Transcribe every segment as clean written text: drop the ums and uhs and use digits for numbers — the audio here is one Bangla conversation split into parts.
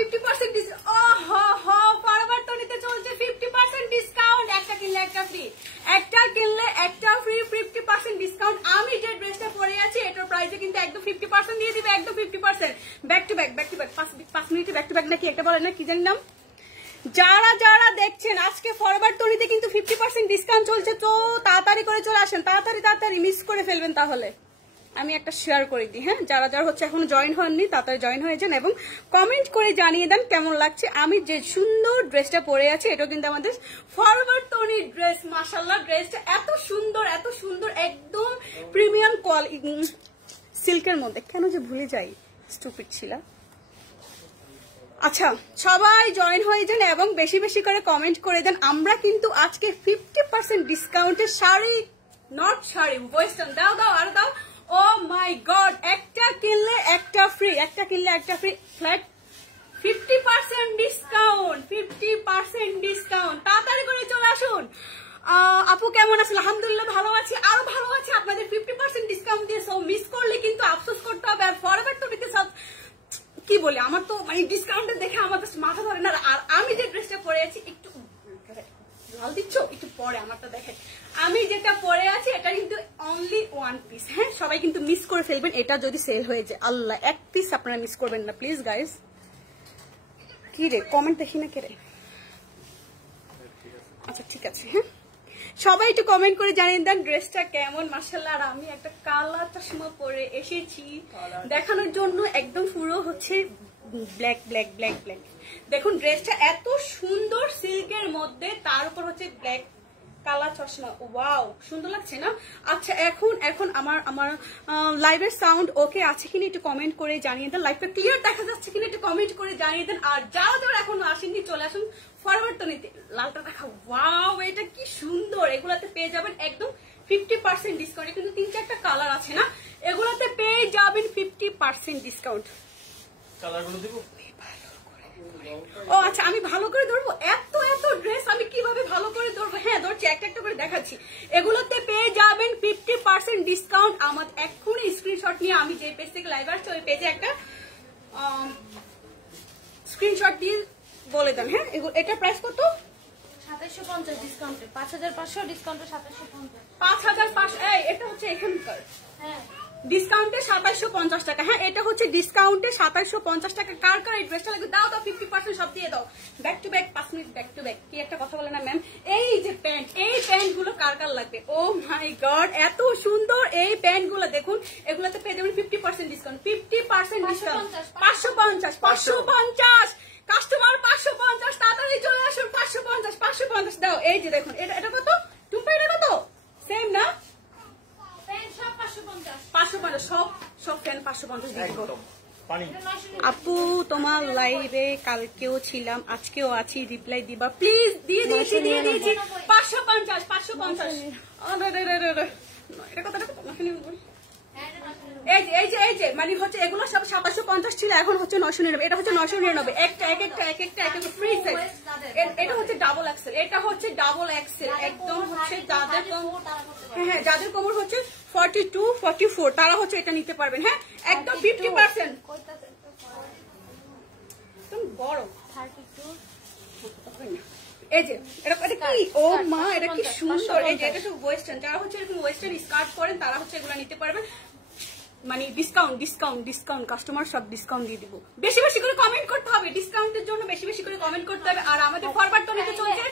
50% ফরওয়ার্ড তো নিতে চলছে 50% ডিসকাউন্ট, একটা কিনলে একটা ফ্রি, একটা কিনলে একটা ফ্রি, 50% ডিসকাউন্ট। আমি যে ড্রেসটা পরে আছি এটার প্রাইসে কিন্তু একদম 50% দিয়ে দিবে, একদম 50%। Back to back, back to back, 5 মিনিটে ব্যাক টু ব্যাক নাকি একটা বলে না, কি জানি নাম। যারা যারা দেখছেন আজকে ফরওয়ার্ড তলিতে কিন্তু 50% ডিসকাউন্ট চলছে, তো তাড়াতাড়ি করে চলে আসেন, তাড়াতাড়ি তাড়াতাড়ি, মিস করে ফেলবেন তাহলে। আমি একটা শেয়ার করে দিই, হ্যাঁ, যারা যারা হচ্ছে এখন জয়েন হননি তাড়াতাড়ি জয়েন হয়ে যান এবং কমেন্ট করে জানিয়ে দেন কেমন লাগছে। আমি যে সুন্দর ড্রেসটা পরে আছি এটাও কিন্তু আমাদের ফরওয়ার্ড তনির ড্রেস। মাশাআল্লাহ, ড্রেসটা এত সুন্দর, এত সুন্দর, একদম প্রিমিয়াম কোয়ালিটি সিল্কের মধ্যে। কেন যে ভুলে যাই, স্টুপিড ছিল। আচ্ছা, সবাই জয়েন হয়ে যান এবং বেশি বেশি করে কমেন্ট করে দেন। আমরা কিন্তু আজকে 50% ডিসকাউন্টে শাড়ি, নট শাড়ি, ওয়েস্টার্ন, দাও দাও আর দাও। ও মাই গড, একটা কিনলে একটা ফ্রি, একটা কিনলে একটা ফ্রি, ফ্ল্যাট 50% ডিসকাউন্ট, 50% ডিসকাউন্ট। তাড়াতাড়ি করে চলে আসুন। আপু কেমন আছেন? আলহামদুলিল্লাহ ভালো আছি, আরো ভালো আছি। আপনাদের 50% ডিসকাউন্ট দিয়ে সো মিস করলে কিন্তু আফসোস করতে হবে। আর ফরওয়ার্ড তো দিতে সব কি বলে, আমার তো মানে ডিসকাউন্টে দেখে আমার তো মাথা ধরে না। আর আমি যে ড্রেসটা পরে আছি, একটু লাল দিচ্ছ, একটু পরে আমারটা দেখে, আমি যেটা পরে আছি এটা কিন্তু অনলি 1 পিস। হ্যাঁ, সবাই কিন্তু মিস করে ফেলবেন এটা যদি সেল হয়ে যায়। আল্লাহ, 1 পিস আপনারা মিস করবেন না প্লিজ গাইস। কি রে, কমেন্ট দেখি না কে রে? আচ্ছা ঠিক আছে, হ্যাঁ, সবাই একটু কমেন্ট করে জানিয়ে দেন ড্রেসটা কেমন। মাশাআল্লাহ, আর আমি একটা কালা চশমা পরে এসেছি দেখানোর জন্য, একদম পুরো হচ্ছে ব্ল্যাক ব্ল্যাক ব্ল্যাক ব্ল্যাক। দেখুন ড্রেসটা এত সুন্দর সিল্কের মধ্যে, তার উপর হচ্ছে ব্ল্যাক কালা চশমা। ওয়াও, সুন্দর লাগছে না? আচ্ছা, এখন আমার লাইভের সাউন্ড ওকে আছে কিনা একটু কমেন্ট করে জানিয়ে দেন। লাইভটা ক্লিয়ার দেখা যাচ্ছে কিনা একটু কমেন্ট করে জানিয়ে দেন। আর যারা যারা এখন আসেননি চলে আসুন ফরওয়ার্ড তো নিতে। লালটা দেখা, ওয়াও, এটা কি সুন্দর। এগুলাতে পেয়ে যাবেন একদম 50% ডিসকাউন্ট। কিন্তু 3-4টা কালার আছে না, এগুলাতে পেয়ে যাবেন 50% ডিসকাউন্ট। কালারগুলো দেব? ও আচ্ছা, আমি ভালো করে ধরবো? এত এত ড্রেস আমি কিভাবে ভালো করে ধরবো? হ্যাঁ ধরছি, একটা একটা করে দেখাচ্ছি। এগুলোতে পেয়ে যাবেন 50% ডিসকাউন্ট। আমার এক্ষুনি স্ক্রিনশট নিয়ে, আমি যে পেজ থেকে লাইভ আসছে ওই পেজে একটা স্ক্রিনশট দিয়ে বলে দেন। হ্যাঁ, এটার প্রাইস কত? 2750 ডিসকাউন্টে, 5500 ডিসকাউন্টে 2750। 5500, এটা হচ্ছে এখানকার। হ্যাঁ, ডিসকাউন্টে 2750 টাকা। হ্যাঁ, এটা হচ্ছে ডিসকাউন্টে 2750 টাকা। কার কার এই ড্রেসটা লাগবে দাও দাও, 50% সব দিয়ে দাও। Back to back, 5 minute back to back. কি একটা কথা বলে না ম্যাম? এই যে প্যান্ট, এই প্যান্ট গুলো কার কার লাগবে? ও মাই গড, এত সুন্দর এই প্যান্ট গুলো দেখুন। এগুলোতে পেয়ে যাবেন 50% ডিসকাউন্ট, 50% ডিসকাউন্ট। 550 কাস্টমার, 550। তাড়াতাড়ি চলে আসুন, 550 দাও। এই যে দেখুন, এটা কত টুম্পা? এটা কত? সেম না? 550 সব ফ্যান 550 দিয়ে দিব। আপু তোমার লাইভে কালকেও ছিলাম, আজকেও আছি, রিপ্লাই দিবা প্লিজ। দিয়ে দিয়েছি 550। এটা কত? এই যে মানে হচ্ছে এগুলো সব 750 ছিল, এখন হচ্ছে 999। এটা হচ্ছে 999। একটা এক একটা ফ্রি সাইজ। এটা হচ্ছে ডাবল এক্সেল, এটা হচ্ছে ডাবল এক্সেল। একদম হচ্ছে যাদের কোমর, হ্যাঁ যাদের কোমর হচ্ছে 42, 44 তারা হচ্ছে এটা নিতে পারবেন। হ্যাঁ, একদম 50% একদম বড় 32। এই যে এটা কি, ও মা, এটা কি সুন্দর। এই যে এটা তো ওয়েস্টার্ন, যারা হচ্ছে এরকম ওয়েস্টার্ন স্কার্ট করেন তারা হচ্ছে এগুলো নিতে পারবেন। মানে ডিসকাউন্ট কাস্টমার সব ডিসকাউন্ট দিয়ে দিব। বেশি বেশি করে কমেন্ট করতে হবে, ডিসকাউন্টের জন্য বেশি বেশি করে কমেন্ট করতে হবে। আর আমাদের ফরওয়ার্ড তো নিতে চলছে,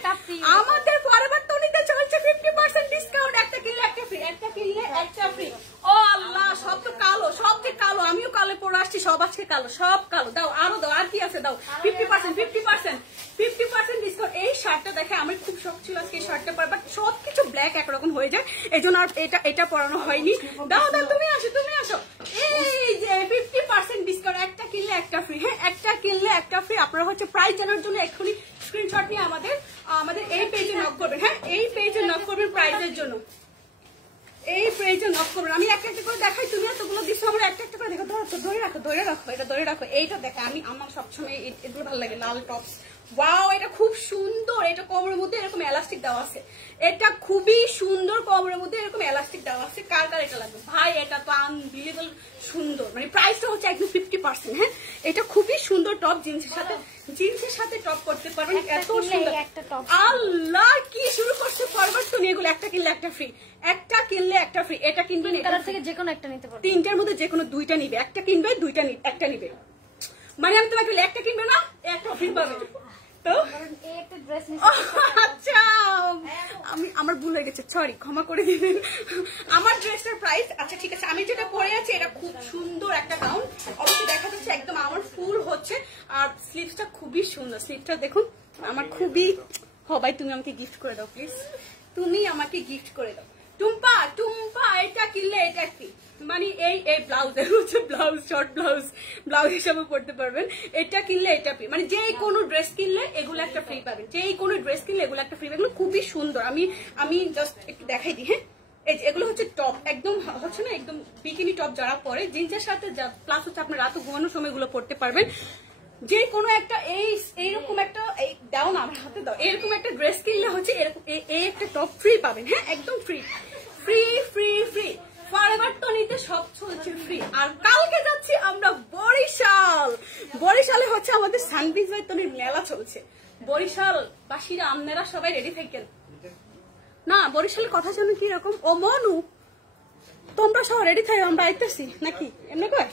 50% ডিসকাউন্ট। একটা কিনলে একটা ফ্রি, একটা কিনলে একটা ফ্রি। ও আল্লাহ, সব তো কালো, সব যে কালো। আমিও কালো পরে আসছি, সব আজকে কালো, সব কালো। দাও আরো দাও, আর কি আছে দাও। 50% ডিসকাউন্ট। এই শার্টটা দেখে আমার খুব শখ ছিল আজকে এই শার্টটা পরা, বাট সবকিছু ব্ল্যাক একরকম হয়ে যায়, এই জন্য আর এটা পরানো হয়নি। দাও তুমি আসো। এই যে 50% ডিসকাউন্ট, একটা কিনলে একটা ফ্রি। হ্যাঁ, একটা কিনলে একটা ফ্রি। আপনারা হচ্ছে প্রাইস জানার জন্য এক্ষুনি স্ক্রিনশট নিয়ে আমাদের এই পেজে নক করবেন। হ্যাঁ, এই পেজে নক করবেন প্রাইজের জন্য, এই পেজে নক করবেন। আমি একটা একটা করে দেখাই, তুমি এতগুলো দিচ্ছ, আমরা একটা একটা করে দেখো। ধরে রাখো, এটা ধরে রাখো। এইটা দেখে আমার সবসময় এগুলো ভালো লাগে, লাল টপস ওয়াও, এটা খুব সুন্দর। এটা কোমরের মধ্যে এরকম এলাস্টিক দেওয়া আছে, এটা খুবই সুন্দর। কোমরের মধ্যে এরকম এলাস্টিক দেওয়া আছে। কার কার এটা লাগবে ভাই? এটা তো আনবিলিভেবল সুন্দর। মানে প্রাইসটা হচ্ছে একদম 50%। হ্যাঁ, এটা খুবই সুন্দর টপ, জিন্সের সাথে টপ করতে পারবেন। এত সুন্দর। আল্লাহ, কি শুরু করছে ফরওয়ার্ড তো নিয়ে এগুলো। একটা কিনলে একটা ফ্রি, একটা কিনলে একটা ফ্রি। এটা কিনবেন, কালার থেকে যে কোনো একটা নিতে পারবেন। তিনটার মধ্যে যে কোনো দুইটা নিবে। একটা কিনবে, দুইটা নিবে, একটা নিবে। মানে আমি তোমাকে একটা কিনবে না, একটা ফ্রি পাবে। তো আচ্ছা, আমার ভুল হয়ে গেছে, সরি, ক্ষমা করে দিবেন। আমার ড্রেসটার প্রাইস, আচ্ছা ঠিক আছে, আমি যেটা পরে আছি এটা খুব সুন্দর একটা গাউন। অবশ্যই দেখা যাচ্ছে একদম আমার ফুল হচ্ছে। আর স্লিভসটা খুবই সুন্দর। স্লিভসটা দেখুন আমার খুবই। ভাই তুমি আমাকে গিফট করে দাও প্লিজ, তুমি আমাকে গিফট করে দাও। টুম্পা, এটা কিনলে এটা কি? মানে এই ব্লাউজ হচ্ছে ব্লাউজ, শর্ট ব্লাউজ হিসাবে পড়তে পারবেন। এটা কিনলে এটা ফ্রি। মানে যে কোনো ড্রেস কিনলে এগুলো একটা ফ্রি পাবেন। যে কোনো ড্রেস কিনলে এগুলো একটা ফ্রি পাবেন। এগুলো খুবই সুন্দর। আমি জাস্ট একটু দেখাই দিই। হ্যাঁ, এগুলো হচ্ছে টপ, একদম হচ্ছে না, একদম বিকিনি টপ যারা পরে জিন্সের সাথে, প্লাস হচ্ছে আপনার রাতে ঘুমানোর সময় এগুলো পড়তে পারবেন। যে কোনো একটা এইরকম একটা দাও না, আমার হাতে দাও, এরকম একটা ড্রেস কিনলে হচ্ছে এরকম এই একটা টপ ফ্রি পাবেন। হ্যাঁ, একদম free free free free. Forever টনিতে সব চলছে ফ্রি। আর কালকে যাচ্ছি আমরা বরিশালে হচ্ছে আমাদের সানবিজ বাই টনির মেলা চলছে। বরিশাল বাসীরা আপনারা সবাই রেডি থাকেন না। বরিশালের কথা জানো কি এরকম? ও মনু, তোমরা সব রেডি থাকো, আমরা আইতেছি নাকি? এমনি কয়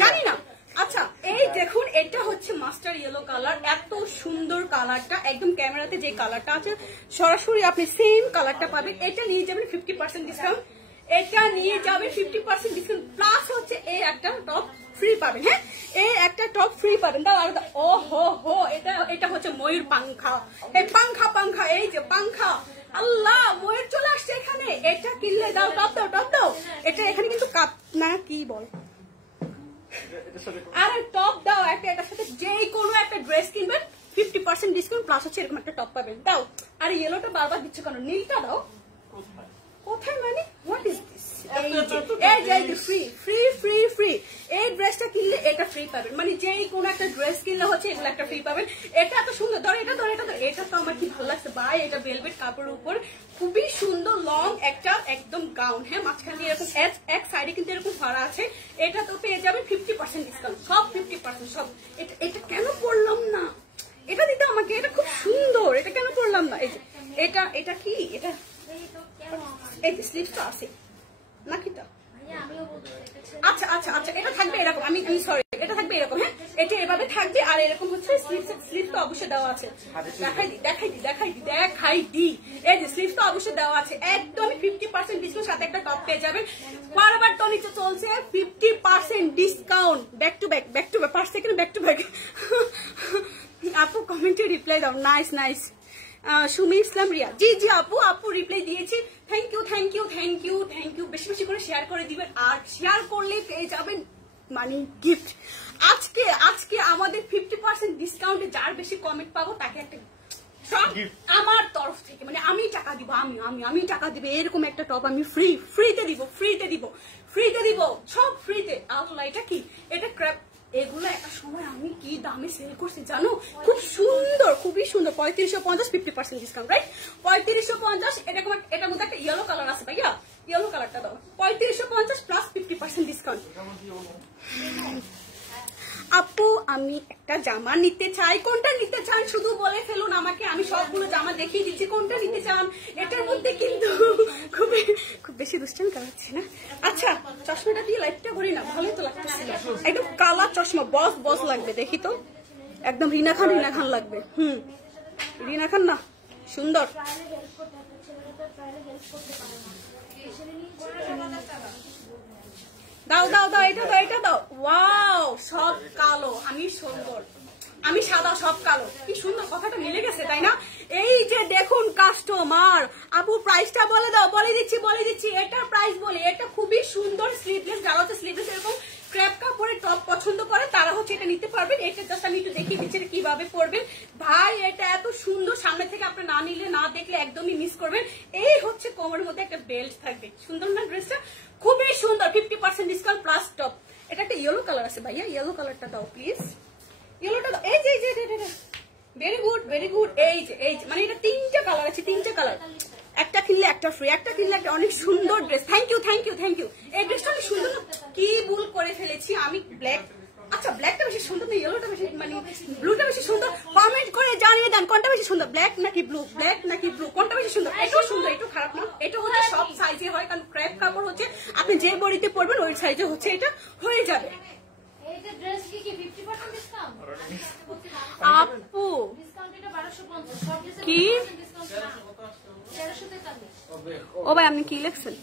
জানি না। আচ্ছা, এই দেখুন, এটা হচ্ছে মাস্টার ইয়েলো কালার। এত সুন্দর কালারটা, একদম ক্যামেরাতে যে কালারটা আছে সরাসরি আপনি সেম কালারটা পাবেন। এটা নিয়ে যাবেন 50% ডিসকাউন্ট। এটা নিয়ে যাবেন 50% ডিসকাউন্ট, প্লাস হচ্ছে এই একটা টপ ফ্রি পাবেন। হ্যাঁ, এই একটা টপ ফ্রি পাবেন। দাও আলাদা। ও হো, এটা হচ্ছে ময়ূর পাংখা। এই পাংখা, এই যে পাংখা। আল্লাহ, ময়ূর চলে আসছে এখানে। এটা কিনলে দাও, টপ দাও। এটা এখানে কিন্তু কাপ না, কি বল, আরে টপ দাও একটা। এটার সাথে যে কোনো একটা ড্রেস কিনবেন 50% ডিসকাউন্ট, প্লাস হচ্ছে এরকম একটা টপ পাবেন। দাও। আর ইয়েলোটা বারবার দিচ্ছ কেন? নীলটা দাও। কোথায় মানে? What is this? ফ্রি। এই ড্রেসটা কিনলে এটা ফ্রি পাবেন। মানে যে কোনো একটা ড্রেস কিনলে হচ্ছে এগুলো একটা ফ্রি পাবেন। এটা এত সুন্দর। ধর এটা। এটা তো আমার কি ভালো লাগছে ভাই। এটা ভেলভেট কাপড়ের উপর খুবই সুন্দর লং একটা একদম গাউন। হ্যাঁ, মাঝখানে এরকম এক সাইডে কিন্তু এরকম ফাড়া আছে। এটা তো পেয়ে যাবেন 50% ডিসকাউন্ট, সব 50% সব। এটা কেন পড়লাম না? এটা দিতে আমাকে। এটা খুব সুন্দর। এটা কেন পড়লাম না? এই যে এটা কি? এটা এই যে স্লিভসটা আছে নাকি? আচ্ছা, এটা থাকবে এরকম। আমি সরি, এটা থাকবে এরকম। হ্যাঁ, এটা এভাবে থাকবে। আর এরকম হচ্ছে স্লিভ তো অবশ্যই দেওয়া আছে। দেখাই দি। এই যে স্লিভ তো অবশ্যই দেওয়া আছে। একদম 50% ডিসকাউন্ট, সাথে একটা টপ পেয়ে যাবেন। বারবার তো নিচে চলছে 50% discount. Back to back 5 second back to back. আপু কমেন্টে রিপ্লাই দাও। নাইস। সুমি ইসলাম রিয়া, জি আপু রিপ্লাই দিয়েছি। Thank you. বেশি করে শেয়ার করে দিবেন। আর শেয়ার করলে পেয়ে যাবেন মানে গিফট। আজকে আমাদের 50% ডিসকাউন্টে যার বেশি কমেন্ট পাবো তাকে একটা আমার তরফ থেকে, মানে আমি টাকা দিব। আমি টাকা দিব। এরকম একটা টপ আমি ফ্রিতে দিব সব ফ্রিতে। আল্লাহ, এটা কি? এটা ক্র্যাপ। এগুলো একটা সময় আমি কি দামে সেল করছি জানো? খুবই সুন্দর 3550, 50% ডিসকাউন্ট, রাইট? 3550। এটার মধ্যে একটা ইয়েলো কালার আছে ভাইয়া, ইয়েলো কালারটা দাও। 3550 প্লাস 50% ডিসকাউন্ট। আপু, আমি একটা জামা নিতে চাই। কোনটা নিতে চান শুধু বলে ফেলুন আমাকে, আমি সবগুলো জামা দেখিয়ে দিচ্ছি। কোনটা নিতে চান? এটার মধ্যে কিন্তু খুব বেশি দুষ্টামি করাচ্ছি না। আচ্ছা, চশমাটা দিয়ে লাইটটা করি না, ভালোই তো লাগতেছিল। একদম কালার চশমা, বস লাগবে। দেখি তো, একদম রিনা খান লাগবে। রিনা খান না, সুন্দর। দাও, এটা দাও। ওয়াও, সব কালো, আমি সুন্দর। আমি সাদা, সব কালো। কি সুন্দর, কথাটা মিলে গেছে তাই না? এই যে দেখুন কাস্টমার, আপু প্রাইসটা বলে দাও। বলে দিচ্ছি। এটার প্রাইস বলি। এটা খুবই সুন্দর স্লিভলেস। যারা হচ্ছে স্লিভলেস এরকম ক্র্যাপ কাপড়ের টপ পছন্দ করে তারা হচ্ছে এটা নিতে পারবেন। এটা জাস্ট আমি একটু দেখিয়ে দিচ্ছি কিভাবে পরবেন। ভাই, এটা এত সুন্দর, সামনে থেকে আপনি না দেখলে একদমই মিস করবেন। এই হচ্ছে কোমরের মধ্যে একটা বেল্ট থাকবে। সুন্দর না ড্রেসটা? খুবই সুন্দর। 50% ডিসকাউন্ট প্লাস টপ। এটা একটা ইয়েলো কালার আছে ভাইয়া, ইয়েলো কালারটা দাও প্লিজ। ইয়েলোটা দাও। এই যে ভেরি গুড ভেরি গুড। এই যে মানে এটা 3টা কালার আছে, 3টা কালার, একটা কিনলে একটা ফ্রি, একটা কিনলে একটা। অনেক সুন্দর dress. Thank you thank you thank you. এই ড্রেসটা অনেক সুন্দর না? কি ভুল করে ফেলেছি আমি। ব্ল্যাক, আচ্ছা ব্ল্যাকটা বেশি সুন্দর না ইয়েলোটা বেশি, মানে ব্লুটা বেশি সুন্দর? কমেন্ট করে জানিয়ে দেন কোনটা বেশি সুন্দর, ব্ল্যাক নাকি ব্লু, ব্ল্যাক নাকি ব্লু, কোনটা বেশি সুন্দর? এটাও সুন্দর, এটাও খারাপ না। এটা হচ্ছে সব সাইজে হয়, কারণ ক্র্যাপ কাপড় হচ্ছে আপনি যে বডিতে পরবেন ওই সাইজে হচ্ছে এটা হয়ে যাবে। এই যে ড্রেস কি 50% ডিসকাউন্ট? আপু ডিসকাউন্ট এটা 1250, সব ড্রেসে কি? ডিসকাউন্ট 1343। ও ভাই আপনি কি লিখছেন?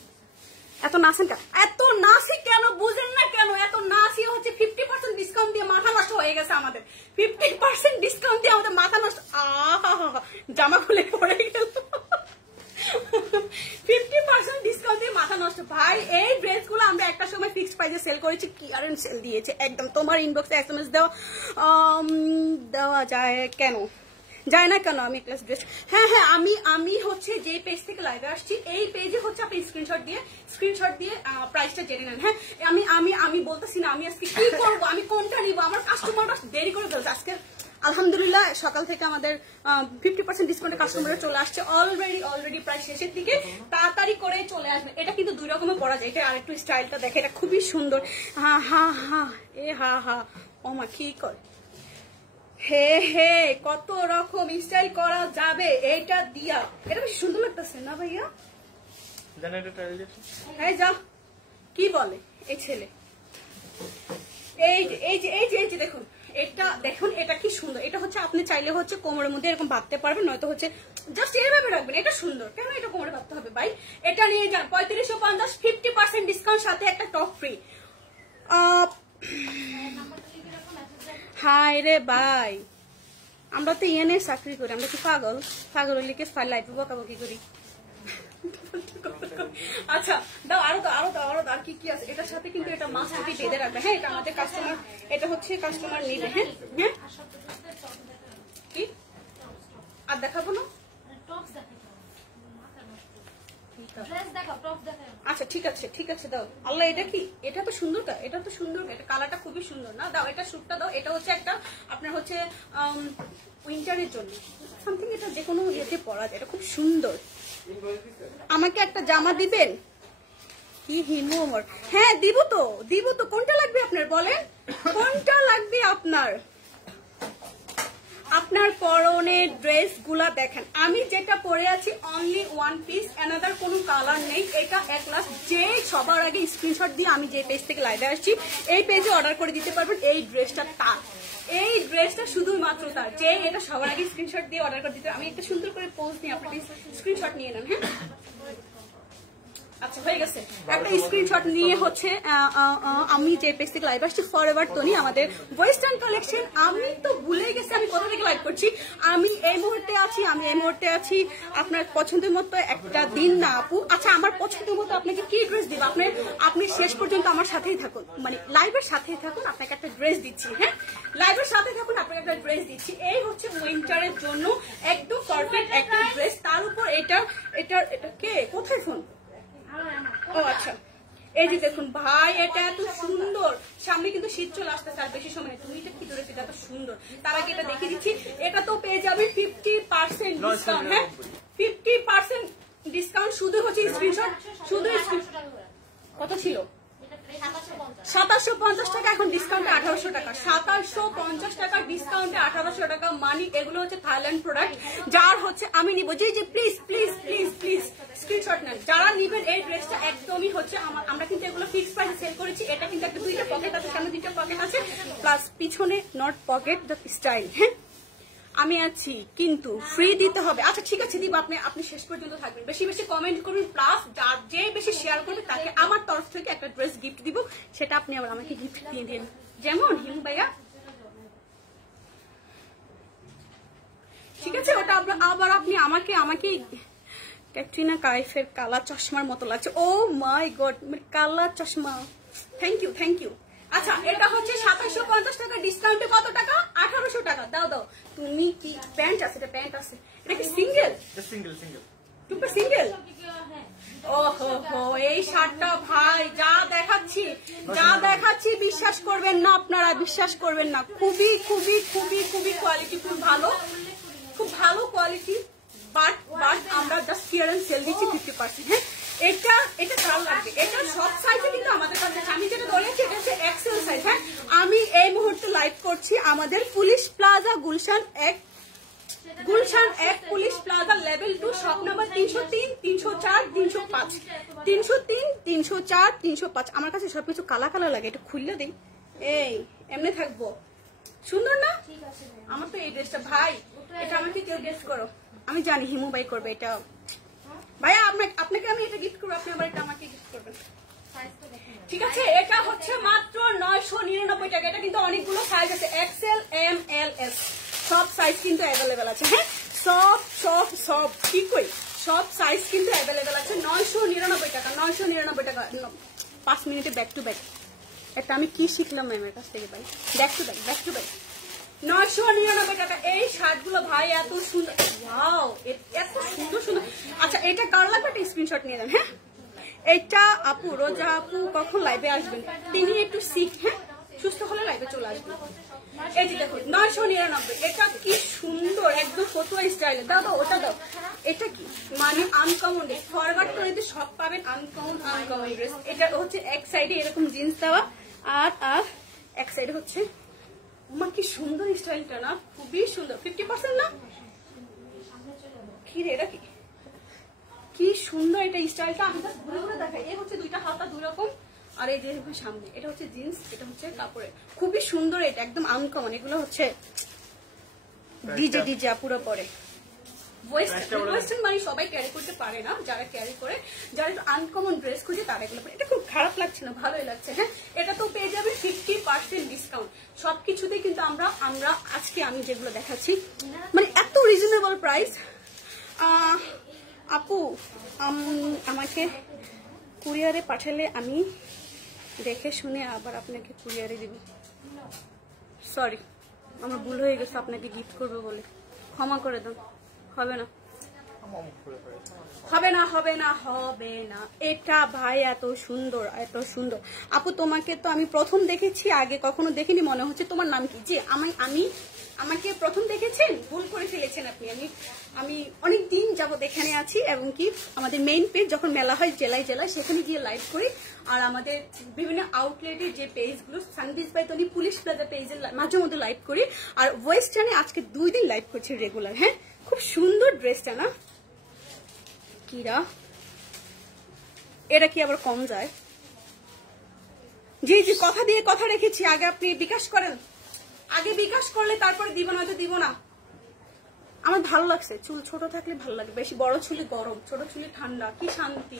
এত নাসেন কেন? এত নাসি কেন বুঝেন না কেন? এত নাসি হচ্ছে 50% ডিসকাউন্ট দিয়ে মাথা নষ্ট হয়ে গেছে আমাদের। 50% ডিসকাউন্ট দিয়ে আমাদের মাথা নষ্ট। জামা খুলে পড়ে গেল। 50% ডিসকাউন্ট দিয়ে মাথা নষ্ট। ভাই এই ড্রেসগুলো আমরা একটা সময় ফিক্সড প্রাইসে সেল করেছি, ক্লিয়ারেন্স সেল দিয়েছে একদম। তোমার ইনবক্সে এসএমএস দেওয়া যায় কেন? যায় না কেন? আমি ক্লাস ড্রেস, হ্যাঁ হ্যাঁ, আমি হচ্ছে যে পেজ থেকে লাইভে আসছি এই পেজে হচ্ছে আপনি স্ক্রিনশট দিয়ে প্রাইসটা জেনে নেন। হ্যাঁ আমি বলতেছি না আমি আজকে কি করবো, আমি কোনটা নিব। আমার কাস্টমাররা দেরি করে ফেলছে আজকে। আলহামদুলিল্লাহ সকাল থেকে আমাদের 50% ডিসকাউন্টে কাস্টমার চলে আসছে অলরেডি প্রায় শেষের দিকে। তাড়াতাড়ি করে চলে আসবে। এটা কিন্তু 2 রকমের পরা যায়। এটা আরেকটু স্টাইলটা দেখে, এটা খুবই সুন্দর। হা ও মা কি করে, হে কত রকম স্টাইল করা যাবে এইটা দিয়া। এটা বেশ সুন্দর লাগতেছে না ভাইয়া? হ্যাঁ যা কি বলে এই ছেলে। এই যে দেখুন, এটা দেখুন, এটা কি সুন্দর। এটা হচ্ছে আপনি চাইলে হচ্ছে কোমরের মধ্যে এরকম বাঁধতে পারবেন, নয়তো হচ্ছে জাস্ট এইভাবে রাখবেন। এটা সুন্দর, কেন এটা কোমরে বাঁধতে হবে ভাই? এটা নিয়ে যান 3550, 50% ডিসকাউন্ট, সাথে একটা টপ ফ্রি। হাই রে ভাই, আমরা তো ইয়ে নিয়ে চাকরি করি, আমরা কি পাগল লিখে লাইফে বকাবকি করি। আচ্ছা দাও, আরো আর কি আছে এটার সাথে? কিন্তু এটা মাস্ট বি বেঁধে রাখবে। হ্যাঁ এটা আমাদের কাস্টমার, এটা হচ্ছে কাস্টমার নিবে। হ্যাঁ কি আর দেখাবো না? আচ্ছা ঠিক আছে দাও। আল্লাহ এটা কি? এটা তো সুন্দর, এটা কালারটা খুবই সুন্দর না? দাও এটা স্যুটটা দাও। এটা হচ্ছে একটা আপনার হচ্ছে উইন্টারের জন্য সামথিং, এটা যে কোনো ইয়েতে পরা যায়, এটা খুব সুন্দর। আমাকে একটা জামা দিবেন? কি হিমু আমার? হ্যাঁ দিব তো। কোনটা লাগবে আপনার বলেন? কোনটা লাগবে আপনার? আপনার পরনের ড্রেস গুলা দেখেন, আমি যেটা পরে আছি অনলি 1 পিস, অ্যানাদার কোনো কালার নেই। এটা এক লাখ যে সবার আগে স্ক্রিনশট দিয়ে আমি যে পেজ থেকে লাইভে আসছি এই পেজে অর্ডার করে দিতে পারবেন। এই ড্রেসটা তার, এই ড্রেসটা শুধুমাত্র তার, যে এটা সবার আগে স্ক্রিনশট দিয়ে অর্ডার করে দিতে। আমি একটা সুন্দর করে পোজ নিয়ে আপনাকে স্ক্রিনশট নিয়ে নেন। হ্যাঁ আচ্ছা হয়ে গেছে। একটা স্ক্রিনশট নিয়ে হচ্ছে আমি যে পেজ থেকে লাইভ আসছি ফরএভার তনি, আমাদের ওয়েস্টার্ন কালেকশন। আমি তো ভুলে গেছি আমি কোথা থেকে লাইভ করছি। আমি এই মুহূর্তে আছি আপনার পছন্দের মতো একটা দিন না আপু। আচ্ছা আমার পছন্দের মতো আপনাকে কি ড্রেস দিব? আপনি শেষ পর্যন্ত আমার সাথেই থাকুন, মানে লাইভের সাথেই থাকুন, আপনাকে একটা ড্রেস দিচ্ছি। হ্যাঁ লাইভের সাথে থাকুন, আপনাকে একটা ড্রেস দিচ্ছি। এই হচ্ছে উইন্টারের জন্য একদম পারফেক্ট একটা ড্রেস। তার উপর এটা কে কোথায় ফোন? ও আচ্ছা, এই যে দেখুন ভাই, এটা এত সুন্দর। সামনে কিন্তু শীত চলে আসতেছে, আর বেশি সময় তুমি এটা কি ধরেছি, এটা এত সুন্দর। তার আগে এটা দেখিয়ে দিচ্ছি, এটা তো পেয়ে যাবে 50% ডিসকাউন্ট। হ্যাঁ 50% ডিসকাউন্ট, শুধু হচ্ছে স্ক্রিনশট, কত ছিল? 2750 টাকা, এখন ডিসকাউন্টে 1800 টাকা। 2750 টাকা ডিসকাউন্টে 1800 টাকা। মানি এগুলো হচ্ছে থাইল্যান্ড প্রোডাক্ট, যার হচ্ছে আমি নিব। জি প্লিজ স্ক্রিনশট নেন যারা নিবেন। এই ড্রেসটা একদমই হচ্ছে আমরা কিন্তু এগুলো ফিক্সড প্রাইসে সেল করেছি। এটা কিন্তু একটা 2টা পকেট আছে, সামনে 2টা পকেট আছে, প্লাস পিছনে নট পকেট দ্য স্টাইল। হ্যাঁ আমি আছি, কিন্তু ফ্রি দিতে হবে। আচ্ছা ঠিক আছে দিব, আপনি শেষ পর্যন্ত থাকবেন, বেশি কমেন্ট করুন, প্লাস যে বেশি শেয়ার করবে তাকে আমার তরফ থেকে একটা ড্রেস গিফট দিব। সেটা আপনি আবার আমাকে গিফট দিয়ে দিন, যেমন হিমু ভাইয়া। ঠিক আছে, ওটা আবার আপনি আমাকে ক্যাটরিনা কাইফের কালা চশমার মতো লাগছে। ও মাই গড, কালা চশমা। Thank you. আচ্ছা এটা হচ্ছে 2750 টাকা, ডিসকাউন্টে কত টাকা? 1800 টাকা। দাও তুমি কি প্যান্ট আছে? এটা প্যান্ট আছে, এটা কি সিঙ্গেল? সিঙ্গেল। ওহো এই শার্টটা ভাই যা দেখাচ্ছি বিশ্বাস করবেন না, আপনারা বিশ্বাস করবেন না। খুবই কোয়ালিটিফুল, ভালো। সেল দিচ্ছি 50%। হ্যাঁ, এটা কার লাগবে, এটা সব সাইজে কিন্তু আমাদের কাছে আছে। আমি যেটা ধরেছি এটা হচ্ছে এক্সেল সাইজ। হ্যাঁ, আমি এই মুহূর্তে লাইভ করছি আমাদের police plaza Gulshan 1 police plaza level 2 shop number 303, 304, 305, 303, 304, 305। আমার কাছে সবকিছু কালা কালা লাগে, এটা খুললে দিই। এই এমনি থাকবো, সুন্দর না? আমার তো এই ড্রেসটা ভাই, এটা আমাকে কেউ গিফট করো। আমি জানি হিমু ভাই করবে এটা। ভাইয়া আপনাকে আমি এটা গিফট করবো, আপনি আবার এটা আমাকে গিফট করবেন, ঠিক আছে? এটা হচ্ছে মাত্র 999 টাকা। এটা কিন্তু অনেকগুলো সাইজ আছে, এক্সেল, এম, এল, এস সব সাইজ কিন্তু অ্যাভেলেবেল আছে। হ্যাঁ, সব কি কই, সব সাইজ কিন্তু অ্যাভেলেবেল আছে। 999 টাকা, 999 টাকা। 5 মিনিটে ব্যাক টু ব্যাক। এটা আমি কি শিখলাম ম্যামের কাছ থেকে ভাই, ব্যাক টু ব্যাক 999 টাকা। এই শার্টগুলো ভাই এত সুন্দর, ওয়াও এত সুন্দর। আচ্ছা, এটা কার লাগবে একটা স্ক্রিনশট নিয়ে নেন। হ্যাঁ, এটা আপু, রোজা আপু কখন লাইভে আসবেন? তিনি একটু সিক, হ্যাঁ সুস্থ হলে লাইভে চলে আসবেন। এই যে দেখুন 999, এটা কি সুন্দর, একদম ফতুয়া স্টাইলে। দাও ওটা দাও। এটা কি মানে আনকমন ড্রেস, ফরওয়ার্ড করে দিতে সব পাবেন আনকমন ড্রেস। এটা হচ্ছে এক সাইডে এরকম জিন্স দেওয়া, আর এক সাইডে হচ্ছে, মা কি সুন্দর স্টাইলটা না, খুবই সুন্দর। 50% না কি রে, এটা কি সুন্দর এটা স্টাইলটা। আমি জাস্ট ঘুরে ঘুরে দেখাই। এই হচ্ছে দুইটা হাতা দুই রকম, আর এই যে সামনে এটা হচ্ছে জিন্স, এটা হচ্ছে কাপড়ের, খুবই সুন্দর। এটা একদম আনকমন। এগুলো হচ্ছে ডিজে আপুরা পরে। ওয়েস্টার্ন মানে সবাই ক্যারি করতে পারে না, যারা ক্যারি করে, যারা একটু আনকমন ড্রেস খুঁজে তারা এগুলো পরে। এটা খুব খারাপ লাগছে না, ভালোই লাগছে। হ্যাঁ, এটা তো পেয়ে যাবে 50% ডিসকাউন্ট সবকিছুতে। কিন্তু আমরা আজকে আমি যেগুলো দেখাচ্ছি মানে এত রিজনেবল প্রাইস। আপু আমাকে কুরিয়ারে পাঠালে আমি দেখে শুনে আবার আপনাকে কুরিয়ারে দিব। সরি, আমার ভুল হয়ে গেছে, আপনাকে গিফট করবো বলে ক্ষমা করে দাও। হবে না। এটা ভাই এত সুন্দর। আপু তোমাকে তো আমি প্রথম দেখেছি, আগে কখনো দেখিনি। মনে হচ্ছে তোমার নাম কি? জি, আমাকে প্রথম দেখেছেন, ভুল করে ফেলেছেন আপনি। আমি অনেক দিন যাবত এখানে আছি, এবং কি আমাদের মেইন পেজ যখন মেলা হয় জেলায় সেখানে গিয়ে লাইভ করি। আর আমাদের বিভিন্ন আউটলেটের যে পেজগুলো, সানবিজ বাই তনি, পুলিশ প্লাজা পেজের মাঝে মধ্যে লাইভ করি। আর ওয়েস্টার্নে আজকে 2 দিন লাইভ করছি রেগুলার। হ্যাঁ, খুব সুন্দর ড্রেসটা না? কিরা এটা কি আবার কম যায়? জি কথা দিয়ে কথা রেখেছি। আগে আপনি বিকাশ করেন, আগে বিকাশ করলে তারপরে দিব, না তো দিব না। আমার ভালো লাগছে, চুল ছোট থাকলে ভালো লাগে, বেশি বড় চুলে গরম, ছোট চুলে ঠান্ডা, কি শান্তি।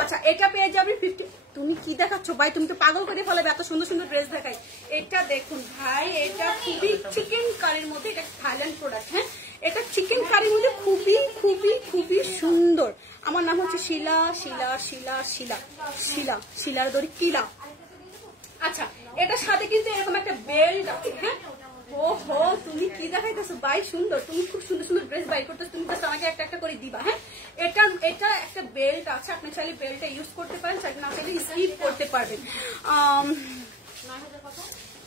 আচ্ছা, এটা পেয়ে যাবেন 50। তুমি কি দেখাচ্ছ ভাই, তুমি তো পাগল করে ফেলাবে, এত সুন্দর সুন্দর ড্রেস দেখাই। এটা দেখুন ভাই, এটা খুবই চিকেন কারির মধ্যে, এটা থাইল্যান্ড প্রোডাক্ট। হ্যাঁ, এটা চিকেন কারির মধ্যে খুবই খুবই খুবই সুন্দর। আমার নাম হচ্ছে শিলার দড়ি কিলা। আচ্ছা, এটার সাথে কিন্তু এরকম একটা বেল্ট আছে। হ্যাঁ, ওহো তুমি কি দেখাইতেছো ভাই, সুন্দর। তুমি খুব সুন্দর সুন্দর ড্রেস বাই করতেছো, তুমি জাস্ট আমাকে একটা একটা করে দিবা। হ্যাঁ, এটা একটা বেল্ট আছে, আপনি চাইলে বেল্টটা ইউজ করতে পারেন, চাইলে না চাইলে স্কিপ করতে পারবেন।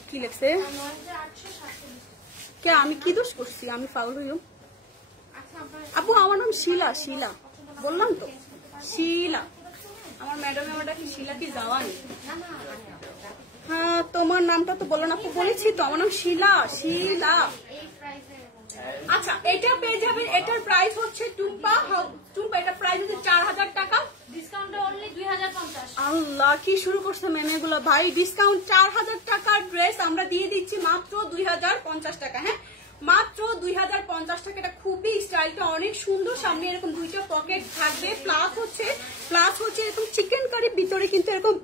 কি লাগছে? কে আমি কি দোষ করছি? আমি ফাউল হইম? আপু আমার নাম শিলা, বললাম তো শিলা। আমার ম্যাডাম আমার ডাকি শিলা কি জাওয়ানি। হ্যাঁ, তোমার নামটা তো বলো না আপু, বলেছি তো আমার নাম শিলা। আচ্ছা, এটা পেয়ে যাবেন। এটার প্রাইস হচ্ছে টুম্পা, এটার প্রাইস হচ্ছে 4000 টাকা। ডিসকাউন্টে অনলি 2050। আল্লাহ, কি শুরু করছে ম্যাম এগুলো ভাই। ডিসকাউন্ট 4000 টাকার ড্রেস আমরা দিয়ে দিচ্ছি মাত্র 2050 টাকা। হ্যাঁ, মাত্র 2050 টাকা। এটা খুবই স্টাইলটা অনেক সুন্দর। সামনে এরকম 2টা পকেট থাকবে, প্লাস হচ্ছে এরকম চিকেন কারি, ভিতরে কিন্তু এরকম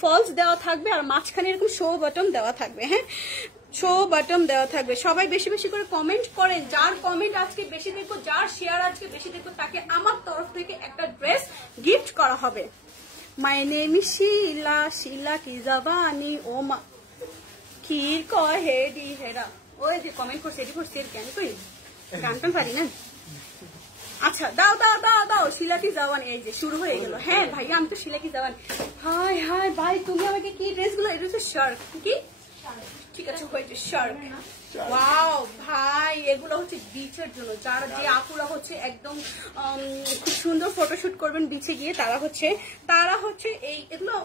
ফলস দেওয়া থাকবে, আর মাঝখানে এরকম শো বাটন দেওয়া থাকবে। হ্যাঁ, শো বাটন দেওয়া থাকবে। সবাই বেশি বেশি করে কমেন্ট করেন। যার কমেন্ট আজকে বেশি দেখবো, যার শেয়ার আজকে বেশি দেখবো, তাকে আমার তরফ থেকে একটা ড্রেস গিফট করা হবে। মাই নেম ইজ শিলা কি জাবানি ও মা কি কহে দি হেরা। ওই যে কমেন্ট করছে, এটি করছে কেন তুই গান পারি না। আচ্ছা, দাও শিলাকি জাওয়ান। এই যে শুরু হয়ে গেল। হ্যাঁ ভাইয়া, আমি তো শিলাকি জাওয়ান। হাই ভাই, তুমি আমাকে কি ড্রেস গুলো, এটা হচ্ছে শার্ট, কি ঠিক আছে হয়েছে শার্ক। ওয়াও ভাই, এগুলো হচ্ছে বিচের জন্য, যারা যে আপুরা হচ্ছে একদম খুব সুন্দর ফটোশুট করবেন বিচে গিয়ে, তারা হচ্ছে এগুলো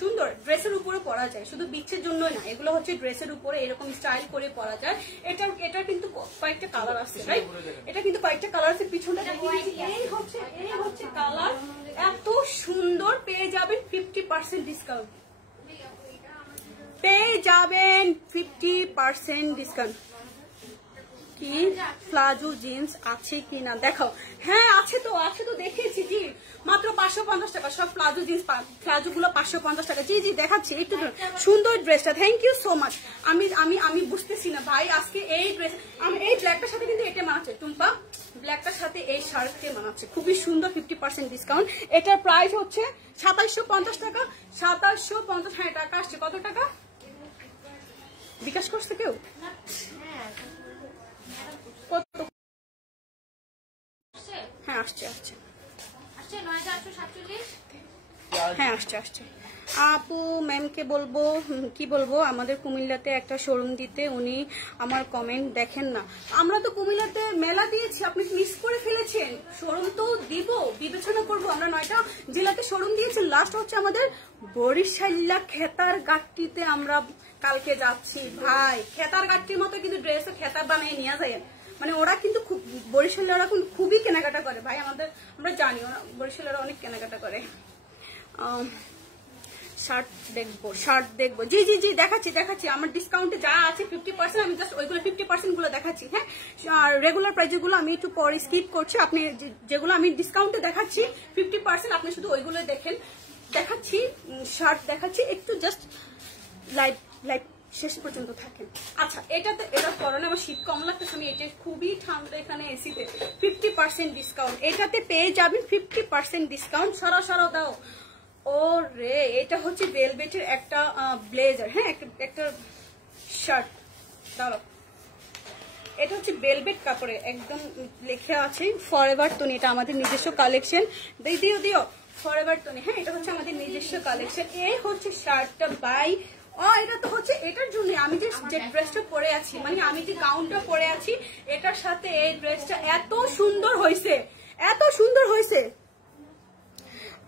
সুন্দর ড্রেসের উপরে পরা যায়, শুধু বিচের জন্য না, এগুলো হচ্ছে ড্রেসের উপরে এরকম স্টাইল করে পরা যায়। এটা কিন্তু কয়েকটা কালার আছে, রাইট? এটা কিন্তু কয়েকটা কালার আছে, পিছনটা এই হচ্ছে কালার, এত সুন্দর। পেয়ে যাবেন 50% ডিসকাউন্ট, পেয়ে যাবেন 50% ডিসকাউন্ট। কি প্লাজো জিন্স আছে কিনা দেখাও। হ্যাঁ আছে তো দেখেছি জি, মাত্র 550 টাকা সব প্লাজো জিন্স, প্লাজো গুলো 550 টাকা। জি জি দেখাচ্ছি, একটু সুন্দর ড্রেসটা, থ্যাংক ইউ সো মাচ। আমি বুঝতেছি না ভাই, আজকে এই ড্রেস এই ব্ল্যাকটার সাথে কিন্তু এটা মানাচ্ছে, টুম্পা ব্ল্যাকটার সাথে এই শার্টটা মানাচ্ছে, খুবই সুন্দর। 50% ডিসকাউন্ট। এটার প্রাইস হচ্ছে 2750 টাকা। 2750, হ্যাঁ টাকা আসছে। কত টাকা বিকাশ করছে কেউ? হ্যাঁ আসছে হ্যাঁ আসছে। আপু ম্যামকে বলবো, কি বলবো, আমাদের কুমিল্লাতে একটা শোরুম দিতে, উনি আমার কমেন্ট দেখেন না। আমরা তো কুমিল্লাতে মেলা দিয়েছি, আপনি মিস করে ফেলেছেন। শোরুম তো দিব, বিবেচনা করবো। আমরা 9টা জেলাতে শোরুম দিয়েছি, লাস্ট হচ্ছে আমাদের বরিশাল্লা খেতার গাট্টিতে আমরা কালকে যাচ্ছি। ভাই খেতার গাট্টির মতো কিন্তু ড্রেসও খেতার বানিয়ে নিয়ে যায়, মানে ওরা কিন্তু খুব, বরিশালেরা খুবই কেনাকাটা করে ভাই, আমরা জানি ওরা বরিশালেরা অনেক কেনাকাটা করে। শার্ট দেখবো জি জি জি দেখাচ্ছি। আমার ডিসকাউন্টে যা আছে 50%, আমি জাস্ট ওইগুলো 50% গুলো দেখাচ্ছি। হ্যাঁ, আর রেগুলার প্রাইসগুলো আমি একটু পরে স্কিপ করছি। আপনি যেগুলো আমি ডিসকাউন্টে দেখাচ্ছি 50%, আপনি শুধু ওইগুলো দেখেন। দেখাচ্ছি শার্ট দেখাচ্ছি, একটু জাস্ট লাইভ শেষ পর্যন্ত থাকেন। আচ্ছা, এটা পরনে আমার শীত কম লাগতেছে, আমি এটা খুবই ঠান্ডা এখানে এসিতে। 50% ডিসকাউন্ট, এটাতে পেয়ে যাবেন 50% ডিসকাউন্ট। সরা দাও। ও রে, এটা হচ্ছে ভেলভেটের একটা ব্লেজার, হ্যাঁ একটা শার্ট। দাঁড়াও, এটা হচ্ছে ভেলভেট কাপড়ে, একদম লেখা আছে ফরএভার তনি, এটা আমাদের নিজস্ব কালেকশন। দিও ফরএভার তনি। হ্যাঁ, এটা হচ্ছে আমাদের নিজস্ব কালেকশন। এই হচ্ছে শার্টটা বাই, এটা তো হচ্ছে এটার জন্য আমি যে ড্রেসটা পরে আছি, মানে আমি যে গাউনটা পরে আছি, এটার সাথে এই ড্রেসটা এত সুন্দর হয়েছে।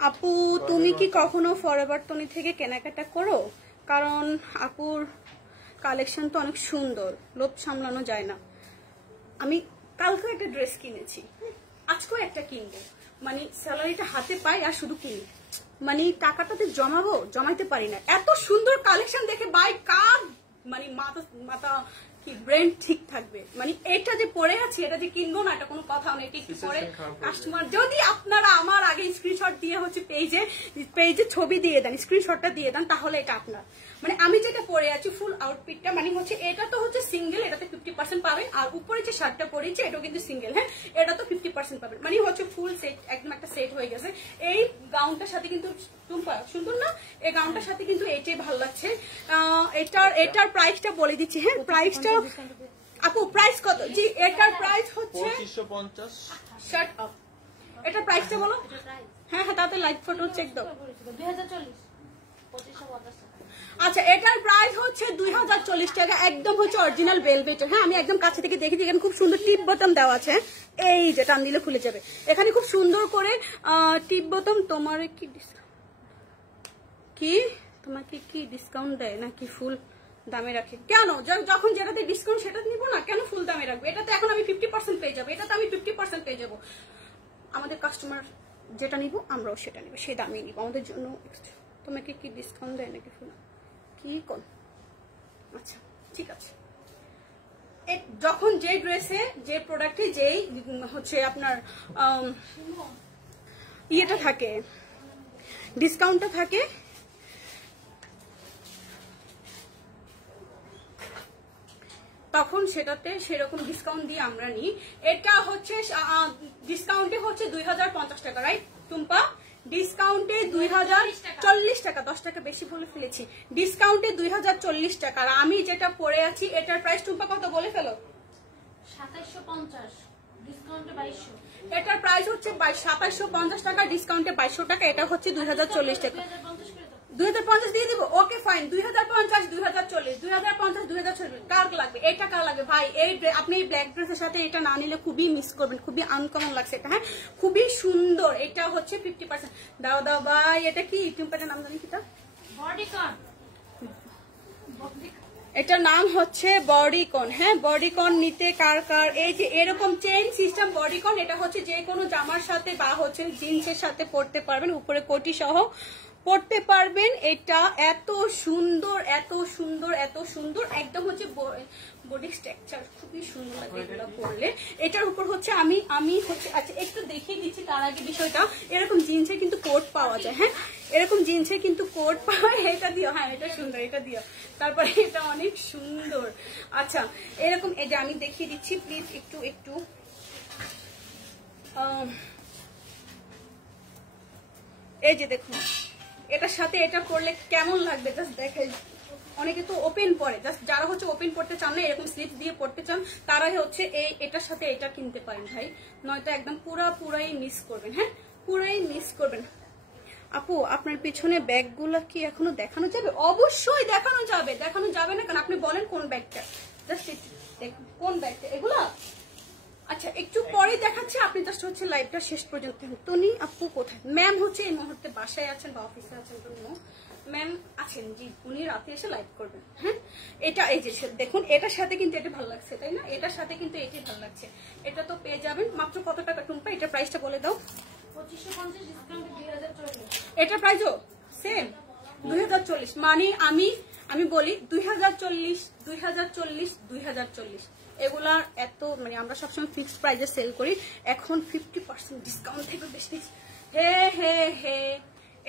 আপু তুমি কি কখনো ফরএভার তনি থেকে কেনাকাটা করো? কারণ আপুর কালেকশন তো অনেক সুন্দর, লোভ সামলানো যায় না। আমি কালকে একটা ড্রেস কিনেছি, আজকেও একটা কিনবো, মানে স্যালারিটা হাতে পাই আর শুধু কিনি, মানে টাকাটাতে জমাইতে পারি না। এত সুন্দর কালেকশন দেখে বাই কার মানে মাথা কি ব্রেন ঠিক থাকবে, মানে এটা যে পরে আছি, এটা যে কিনবো না, এটা কোনো কথা নেই। একটু পরে কাস্টমার, যদি আপনারা আমার আগে স্ক্রিনশট দিয়ে হচ্ছে পেজে ছবি দিয়ে দেন, স্ক্রিনশটটা দিয়ে দেন, তাহলে এটা আপনার, মানে আমি যেটা পরে আছি ফুল আউটফিটটা, মানে হচ্ছে এটা তো হচ্ছে সিঙ্গেল, এটাতে 50% পাবেন, আর উপরে যে শার্টটা পরেছি এটাও কিন্তু সিঙ্গেল। হ্যাঁ, এটা তো 50% পাবেন, মানে হচ্ছে ফুল সেট, একদম একটা সেট হয়ে গেছে। এই গাউনটার সাথে কিন্তু সুন্দর না, এই গাউনটার সাথে কিন্তু এটাই ভালো লাগছে। এটার প্রাইসটা বলে দিচ্ছি। হ্যাঁ, প্রাইসটা আপু প্রাইস কত? জি, এটার প্রাইস হচ্ছে 2550। শার্ট আপ, এটার প্রাইসটা বলো। হ্যাঁ তাতে লাইভ ফটো চেক দাও। 2040 2550 টাকা। আচ্ছা, এটার প্রাইস হচ্ছে 2040 টাকা, একদম হচ্ছে অরিজিনাল ভেলভেটের। হ্যাঁ, আমি একদম কাছে থেকে দেখেছি, এখানে খুব সুন্দর টিপ বোতাম দেওয়া আছে, এই যে টান দিলে খুলে যাবে। এখানে খুব সুন্দর করে টিপ বোতাম। তোমাকে কি ডিসকাউন্ট দেয় নাকি ফুল দামে রাখে? কেন, যখন যেটাতে ডিসকাউন্ট সেটা নিবো না, কেন ফুল দামে রাখবো? এটাতে এখন আমি 50% পেয়ে যাবো, এটাতে আমি 50% পেয়ে যাবো। আমাদের কাস্টমার যেটা নিব আমরাও সেটা নিব, সেই দামে নিব আমাদের জন্য। তোমাকে কি ডিসকাউন্ট দেয় নাকি ফুল? কি কোন? আচ্ছা ঠিক আছে, যখন যে ড্রেসে যে প্রোডাক্টে যেই হচ্ছে আপনার ইয়েটা থাকে, ডিসকাউন্টটা থাকে, তখন সেটাতে সেরকম ডিসকাউন্ট দিয়ে আমরা নিই। এটা হচ্ছে ডিসকাউন্টে হচ্ছে 2050 টাকা, রাইট টুম্পা? ডিসকাউন্টে 2040 টাকা, 10 টাকা বেশি বলে ফেলেছি। ডিসকাউন্টে 2040 টাকা। আর আমি যেটা পরে আছি এটার প্রাইস টুম্পা কত বলে ফেলো? 2750, ডিসকাউন্টে 2200। এটার প্রাইস হচ্ছে 2750 টাকা, ডিসকাউন্টে 2200 টাকা। এটা হচ্ছে 2040 টাকা। 2050 দিয়ে দিব। ওকে ফাইন, 2050, 2040, 2050, 2040 কার লাগবে? এটা কার লাগবে ভাই? এই আপনি এই ব্ল্যাক ড্রেসের সাথে এটা না নিলে খুবই মিস করবেন, খুবই আনকমন লাগছে এটা। হ্যাঁ, খুবই সুন্দর। এটা হচ্ছে 50%। দাও দাও ভাই, এটা কি টুম্পাটার নাম জানি কিটা? বডিকন। এটার নাম হচ্ছে বডিকন। হ্যাঁ, বডিকন নিতে কার কার, এই যে এরকম চেইন সিস্টেম বডিকন, এটা হচ্ছে যে কোনো জামার সাথে বা হচ্ছে জিন্সের সাথে পরতে পারবেন, উপরে কোটি সহ পরতে পারবেন। এটা এত সুন্দর, এত সুন্দর, এত সুন্দর, একদম হচ্ছে বডি স্ট্রাকচার খুবই সুন্দর লাগে এগুলো পরলে। এটার উপর হচ্ছে আমি হচ্ছে আচ্ছা একটু দেখিয়ে দিচ্ছি তার আগে বিষয়টা। এরকম জিন্সের কিন্তু কোট পাওয়া যায়। হ্যাঁ, এরকম জিন্সের কিন্তু কোট পাওয়া যায়। এটা দিও, হ্যাঁ এটা সুন্দর, এটা দিও। তারপরে এটা অনেক সুন্দর। আচ্ছা এরকম, এই যে আমি দেখিয়ে দিচ্ছি প্লিজ একটু একটু। এই যে দেখুন, এটার সাথে এটা পরলে কেমন লাগবে জাস্ট দেখে। অনেকে তো ওপেন পরে, জাস্ট যারা হচ্ছে ওপেন পড়তে চান না, এরকম স্লিপ দিয়ে পড়তে চান, তারা হচ্ছে এটার সাথে এটা কিনতে পারেন ভাই, নয়তো একদম পুরাই মিস করবেন। হ্যাঁ, পুরাই মিস করবেন। আপু আপনার পিছনে ব্যাগগুলো কি এখনো দেখানো যাবে? অবশ্যই দেখানো যাবে। দেখানো যাবে না কেন? আপনি বলেন কোন ব্যাগটা, জাস্ট দেখুন কোন ব্যাগটা এগুলা। আচ্ছা একটু পরে দেখাচ্ছি, আপনি জাস্ট হচ্ছে লাইভটা শেষ পর্যন্ত। টনি আপু কোথায়? ম্যাম হচ্ছে এই মুহূর্তে বাসায় আছেন বা অফিসে আছেন, ম্যাম আছেন জি, উনি রাতে এসে লাইভ করবেন। হ্যাঁ, এটা এই যে দেখুন, এটার সাথে কিন্তু এটা ভালো লাগছে তাই না? এটার সাথে কিন্তু এটাই ভালো লাগছে। এটা তো পেয়ে যাবেন মাত্র কত টাকা টুম্পা? এটার প্রাইসটা বলে দাও। 2550 ডিসকাউন্ট 2040। এটার প্রাইসও সেম 2040। মানে আমি বলি 2040, 2040, 2040 এগুলার এত মানে আমরা সবসময় ফিক্সড প্রাইসে সেল করি। এখন 50% ডিসকাউন্ট থেকে বেশি। হে হে হে,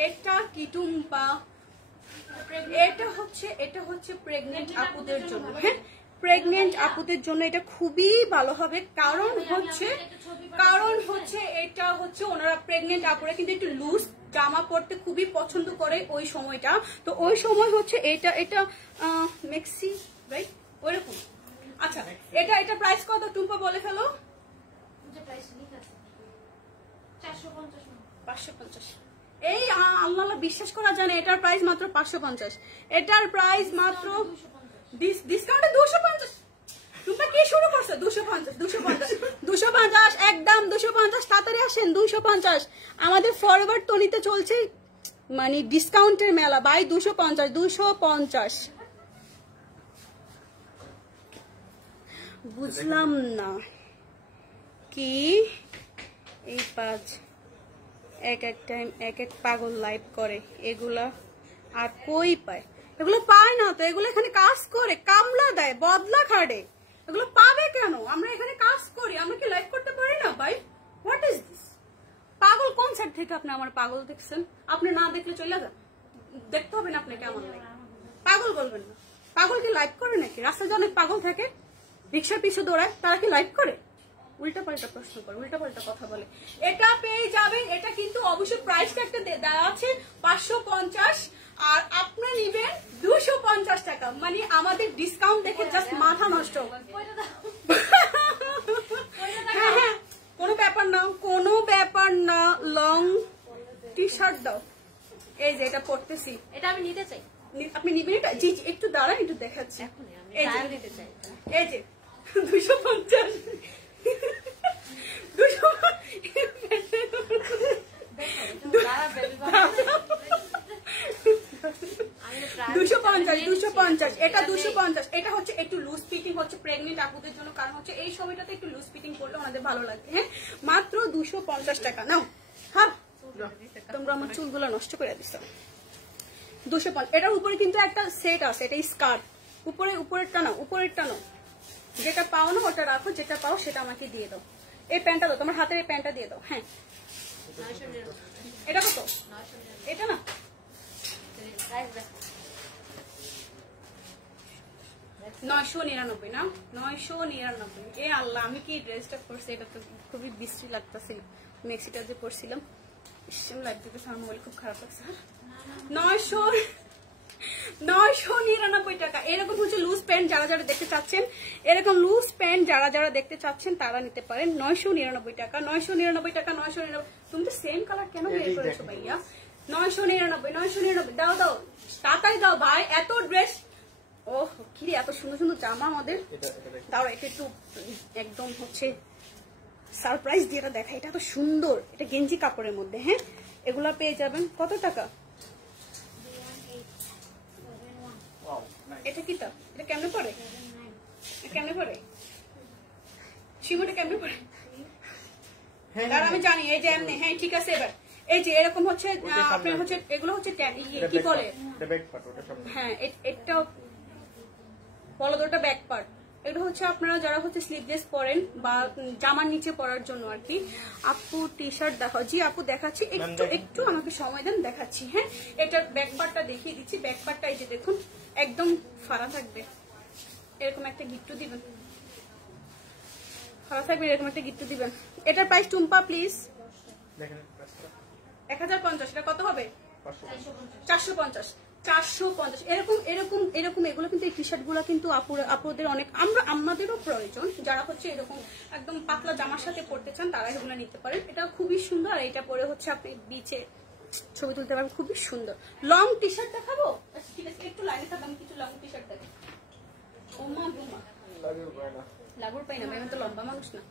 এটা কি টুম্পা? এটা হচ্ছে প্রেগনেন্ট আপুদের জন্য। হ্যাঁ, প্রেগনেন্ট আপুদের জন্য এটা খুবই ভালো হবে। কারণ হচ্ছে এটা হচ্ছে ওনারা প্রেগনেন্ট আপুরা কিন্তু একটু লুজ জামা পরতে খুবই পছন্দ করে ওই সময়টা। তো ওই সময় হচ্ছে এটা মেক্সি রাইট ওইরকম। আচ্ছা এটা প্রাইস কত টুম্পা বলে ফেলো? 550। এই আল্লাহ বিশ্বাস করা যায় না, এটার প্রাইস মাত্র 550। এটার প্রাইস মাত্র ডিসকাউন্টে 250। তোমরা কি শুরু করছো? 250 একদম 250। তাড়াতাড়ি আসেন, 250। আমাদের ফরওয়ার্ড টনিতে চলছে মানে ডিসকাউন্টের মেলা বাই 250। বুঝলাম না কি এই পাঁচ এক টাইম এক পাগল লাইভ করে এগুলা, আর কই পায়? এগুলো পায় না তো, এগুলো এখানে কাজ করে, কামলা দেয়, বদলা খাড়ে। এগুলো পাবে কেন? আমরা এখানে কাজ করি, আমরা কি লাইভ করতে পারি না ভাই? What is this? পাগল কোন সাইড থেকে আপনি আমার পাগল দেখছেন? আপনি না দেখলে চলে যান, দেখতে হবে না আপনাকে আমার লাইভ। পাগল বলবেন না। পাগল কি লাইভ করে নাকি? রাস্তায় যে অনেক পাগল থাকে রিক্সার পিছু দৌড়ায়, তারা কি লাইভ করে? উল্টা পাল্টা প্রশ্ন করে, উল্টা পাল্টা কথা বলে। এটা পেয়ে যাবেন। এটা কিন্তু অবশ্যই প্রাইসটা একটা দেওয়া আছে 550, আর আপনি নিবেন 250 টাকা। মানে আমাদের ডিসকাউন্ট দেখে জাস্ট মাথা নষ্ট। হ্যাঁ হ্যাঁ, কোনো ব্যাপার না, লং টি শার্ট দাও। এই যে এটা পড়তেছি, এটা আমি নিতে চাই। আপনি নিবেন এটা? জি একটু দাঁড়ান, একটু দেখাচ্ছি। এই যে নিতে চাই। এই যে 250। 250। এটা 250। এটা হচ্ছে একটু লুজ ফিটিং, হচ্ছে প্রেগনেন্ট আপুদের জন্য। কারণ হচ্ছে এই সময়টাতে একটু লুজ ফিটিং করলে ওনাদের ভালো লাগে। হ্যাঁ, মাত্র 250 টাকা নাও। হ্যাঁ, তোমরা আমার চুলগুলো নষ্ট করে দিচ্ছ। 250। এটার উপরে কিন্তু একটা সেট আছে, এটা স্কার্ট। উপরেরটা নাও, যেটা পাও না ওটা রাখো, যেটা পাও সেটা আমাকে দিয়ে দাও। এই প্যান্টটা দাও, তোমার হাতের এই প্যান্টটা দিয়ে দাও। হ্যাঁ, এটা কত? এটা না 999 না, 999। এ আল্লাহ, আমি কি ড্রেসটা পরছি, এটা তো খুবই বিশ্রী লাগতেছিল। মেক্সিটা যে পরছিলাম, লাইভ দিতে আমার মোবাইল খুব খারাপ লাগছে। 999 টাকা। এরকম হচ্ছে লুজ প্যান্ট যারা দেখতে চাচ্ছেন, এরকম লুজ প্যান্ট যারা দেখতে চাচ্ছেন তারা নিতে পারেন। 999 টাকা, 999 টাকা, 999। তুমি তো সেম কালার কেন বের করেছো ভাইয়া? 999 দাও দাও তাড়াতাড়ি দাও ভাই, এত ড্রেস। ও কি রে, এত সুন্দর সুন্দর জামা আমাদের। দাও এটা একটু একদম হচ্ছে সারপ্রাইজ দিয়ে এটা দেখা, এটা তো সুন্দর, এটা গেঞ্জি কাপড়ের মধ্যে। হ্যাঁ, এগুলা পেয়ে যাবেন কত টাকা? এটা কি তা, এটা কেমনে পড়ে, কেমনে পড়ে শিমুটা, কেমনে পড়ে? আর আমি জানি এই যে এমনি। হ্যাঁ ঠিক আছে। এবার এই যে এরকম হচ্ছে আপনার হচ্ছে এগুলো হচ্ছে কি বলে, হ্যাঁ এটা বলো তো, ওটা ব্যাক পার্ট। এটা হচ্ছে আপনারা যারা হচ্ছে স্লিভলেস পরেন বা জামার নিচে পরার জন্য আর কি। আপু টি শার্ট দেখাও। জি আপু দেখাচ্ছি, একটু একটু আমাকে সময় দেন, দেখাচ্ছি। হ্যাঁ, এটার ব্যাক পার্টটা দেখিয়ে দিচ্ছি। ব্যাক পার্টটা এই যে দেখুন একদম ফাড়া থাকবে, এরকম একটা গিফট দিবেন, ফাড়া থাকবে এরকম একটা গিফট দিবেন। এটার প্রাইস টুম্পা প্লিজ 1050। এটা কত হবে? 450। 450 এরকম এরকম এরকম। এগুলো কিন্তু এই টি শার্ট গুলো কিন্তু আপুদের অনেক, আমাদেরও প্রয়োজন। যারা হচ্ছে এরকম একদম পাতলা জামার সাথে পরতে চান তারা এগুলো নিতে পারেন। এটা খুবই সুন্দর। আর এটা পরে হচ্ছে আপনি বিচে ছবি তুলতে পারবেন, খুবই সুন্দর। লং টি শার্ট দেখাবো? ঠিক আছে, একটু লাইনে থাকলাম, কিছু লং টি শার্ট দেখাবো। ওমা বুমা লাগুর পাই না, আমি তো লম্বা মানুষ না।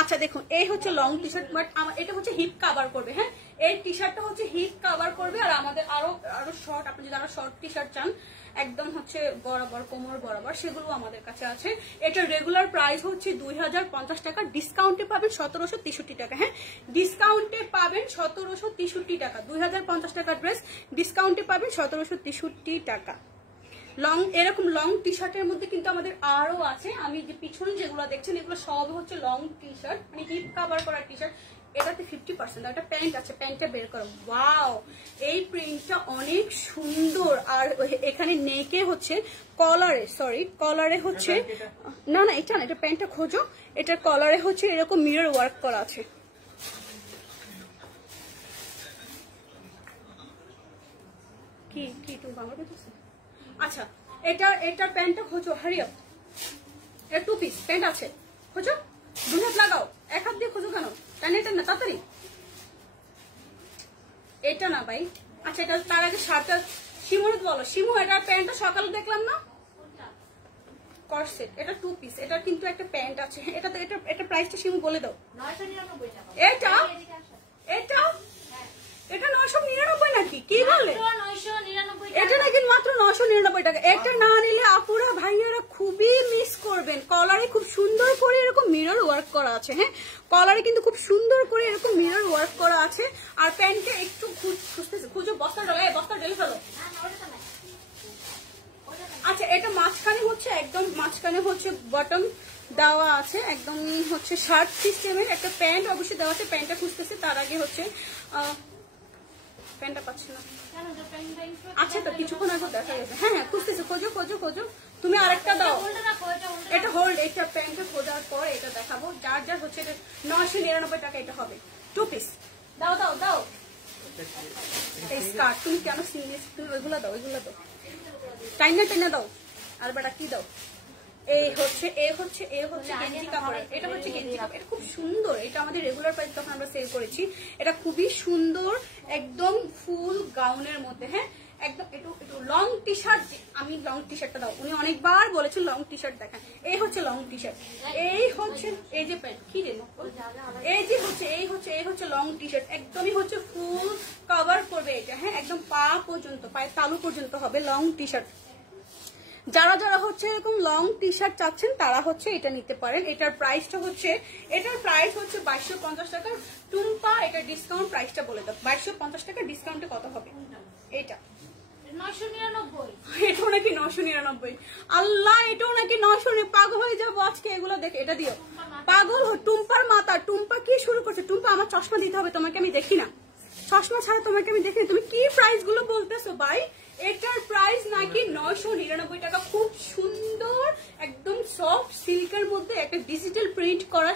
আচ্ছা দেখুন, এই হচ্ছে লং টি শার্ট, বাট এটা হচ্ছে হিপ কভার করবে। হ্যাঁ, এই টি শার্টটা হচ্ছে হিপ কভার করবে। আর আমাদের আরো শর্ট, আপনি যদি আরো শর্ট টি শার্ট চান একদম হচ্ছে বরাবর কোমর বরাবর, সেগুলো আমাদের কাছে আছে। এটা রেগুলার প্রাইস হচ্ছে 2050 টাকা, ডিসকাউন্টে পাবেন 1763 টাকা। হ্যাঁ, ডিসকাউন্টে পাবেন 1763 টাকা। 2050 টাকা ড্রেস, ডিসকাউন্টে পাবেন 1763 টাকা। লং এরকম লং টি শার্টের মধ্যে কিন্তু আমাদের আরো আছে। আমি যে পিছনে যেগুলো দেখছেন এগুলো সব হচ্ছে লং টি শার্ট, মানে হিপ কভার করা টি শার্ট। এটাতে 50%। একটা প্যান্ট আছে, প্যান্টটা বের করো। ওয়াও, এই প্রিন্টটা অনেক সুন্দর। আর এখানে নেকে হচ্ছে কলারে হচ্ছে, না না এটা না, এটা প্যান্টটা খোঁজো। এটা কলারে হচ্ছে এরকম মিরর ওয়ার্ক করা আছে। কি কি তুমি আমার কাছে? আচ্ছা, এটার প্যান্টটা খোঁজো, হারিয়া। এটা 2 পিস প্যান্ট আছে, খোঁজো। 2 হাত লাগাও, 1 হাত দিয়ে খোঁজো কেন? এটা না, তাড়াতাড়ি। এটা না ভাই। আচ্ছা, এটা তার আগে শার্টটা শিমুর বলো। শিমু, এটার প্যান্টটা সকালে দেখলাম না, করসেট। এটা 2 পিস, এটা কিন্তু একটা প্যান্ট আছে। এটা প্রাইসটা শিমু বলে দাও। 999 টাকা। এটা এটা 999 নাকি? কি বলে? 999 টাকা। এটা নাকি মাত্র 999 টাকা। এটা না নিলে আপুরা ভাইয়ারা খুবই মিস করবেন। কলারে খুব সুন্দর করে এরকম মিরর ওয়ার্ক করা আছে। হ্যাঁ, কলারে কিন্তু খুব সুন্দর করে এরকম মিরর ওয়ার্ক করা আছে। আর প্যান্টে একটু খুঁজো, বস্তা ঢেলে ফেলো। আচ্ছা, এটা মাঝখানে হচ্ছে একদম মাঝখানে হচ্ছে বটম দেওয়া আছে, একদম হচ্ছে শার্ট সিস্টেমের একটা প্যান্ট অবশ্যই দেওয়া আছে। প্যান্টটা খুঁজতেছে, তার আগে হচ্ছে প্যান্টটা পাচ্ছি না। আচ্ছা, তো কিছুক্ষণ আগে দেখা গেছে। হ্যাঁ হ্যাঁ, খুঁজতেছে, খোঁজো। তুমি আরেকটা দাও। এটা হোল্ড, এটা প্যান্টটা খোঁজার পর এটা দেখাবো। যার হচ্ছে 999 টাকা এটা হবে। 2 পিস দাও। এই স্কার্ট তুমি কেন সিরিয়াস? তুমি ওইগুলো দাও। টাইনা দাও। আর বেটা কি দাও? এই হচ্ছে গেঞ্জি কাপড়। এটা হচ্ছে গেঞ্জি কাপড়। এটা খুব সুন্দর। এটা আমাদের রেগুলার প্রাইস তখন আমরা সেল করেছি। এটা খুবই সুন্দর, একদম ফুল গাউনের মধ্যে। হ্যাঁ, একদম একটু লং টি শার্ট। আমি লং টি শার্টটা দাও। উনি অনেকবার বলেছেন লং টি শার্ট দেখান। এই হচ্ছে লং টি শার্ট। এই হচ্ছে এই যে প্যান্ট, কি রে এই হচ্ছে লং টি শার্ট। একদমই হচ্ছে ফুল কভার করবে এটা। হ্যাঁ, একদম পা পর্যন্ত, পায়ের তালু পর্যন্ত হবে লং টি শার্ট। যারা হচ্ছে এরকম লং টি শার্ট চাচ্ছেন তারা হচ্ছে এটা নিতে পারেন। এটার প্রাইস হচ্ছে 2250 টাকা। টুম্পা, এটা ডিসকাউন্ট প্রাইসটা বলে দাও। 2250 টাকা ডিসকাউন্টে কত হবে? এটা 999। এটাও নাকি 999? আল্লাহ, এটাও নাকি 900। পাগল হয়ে যাবো আজকে এগুলো দেখে। এটা দিও। পাগল টুম্পার মাথা। টুম্পা কি শুরু করছে? টুম্পা, আমার চশমা দিতে হবে, তোমাকে আমি দেখি না। চশমা ছাড়া তোমাকে আমি দেখি না। তুমি কি প্রাইস গুলো বলতেছো ভাই? এটার প্রাইস নাকি 999 টাকা। খুব সুন্দর, একদম সফট সিল্কের মধ্যে একটা ডিজিটাল প্রিন্ট করা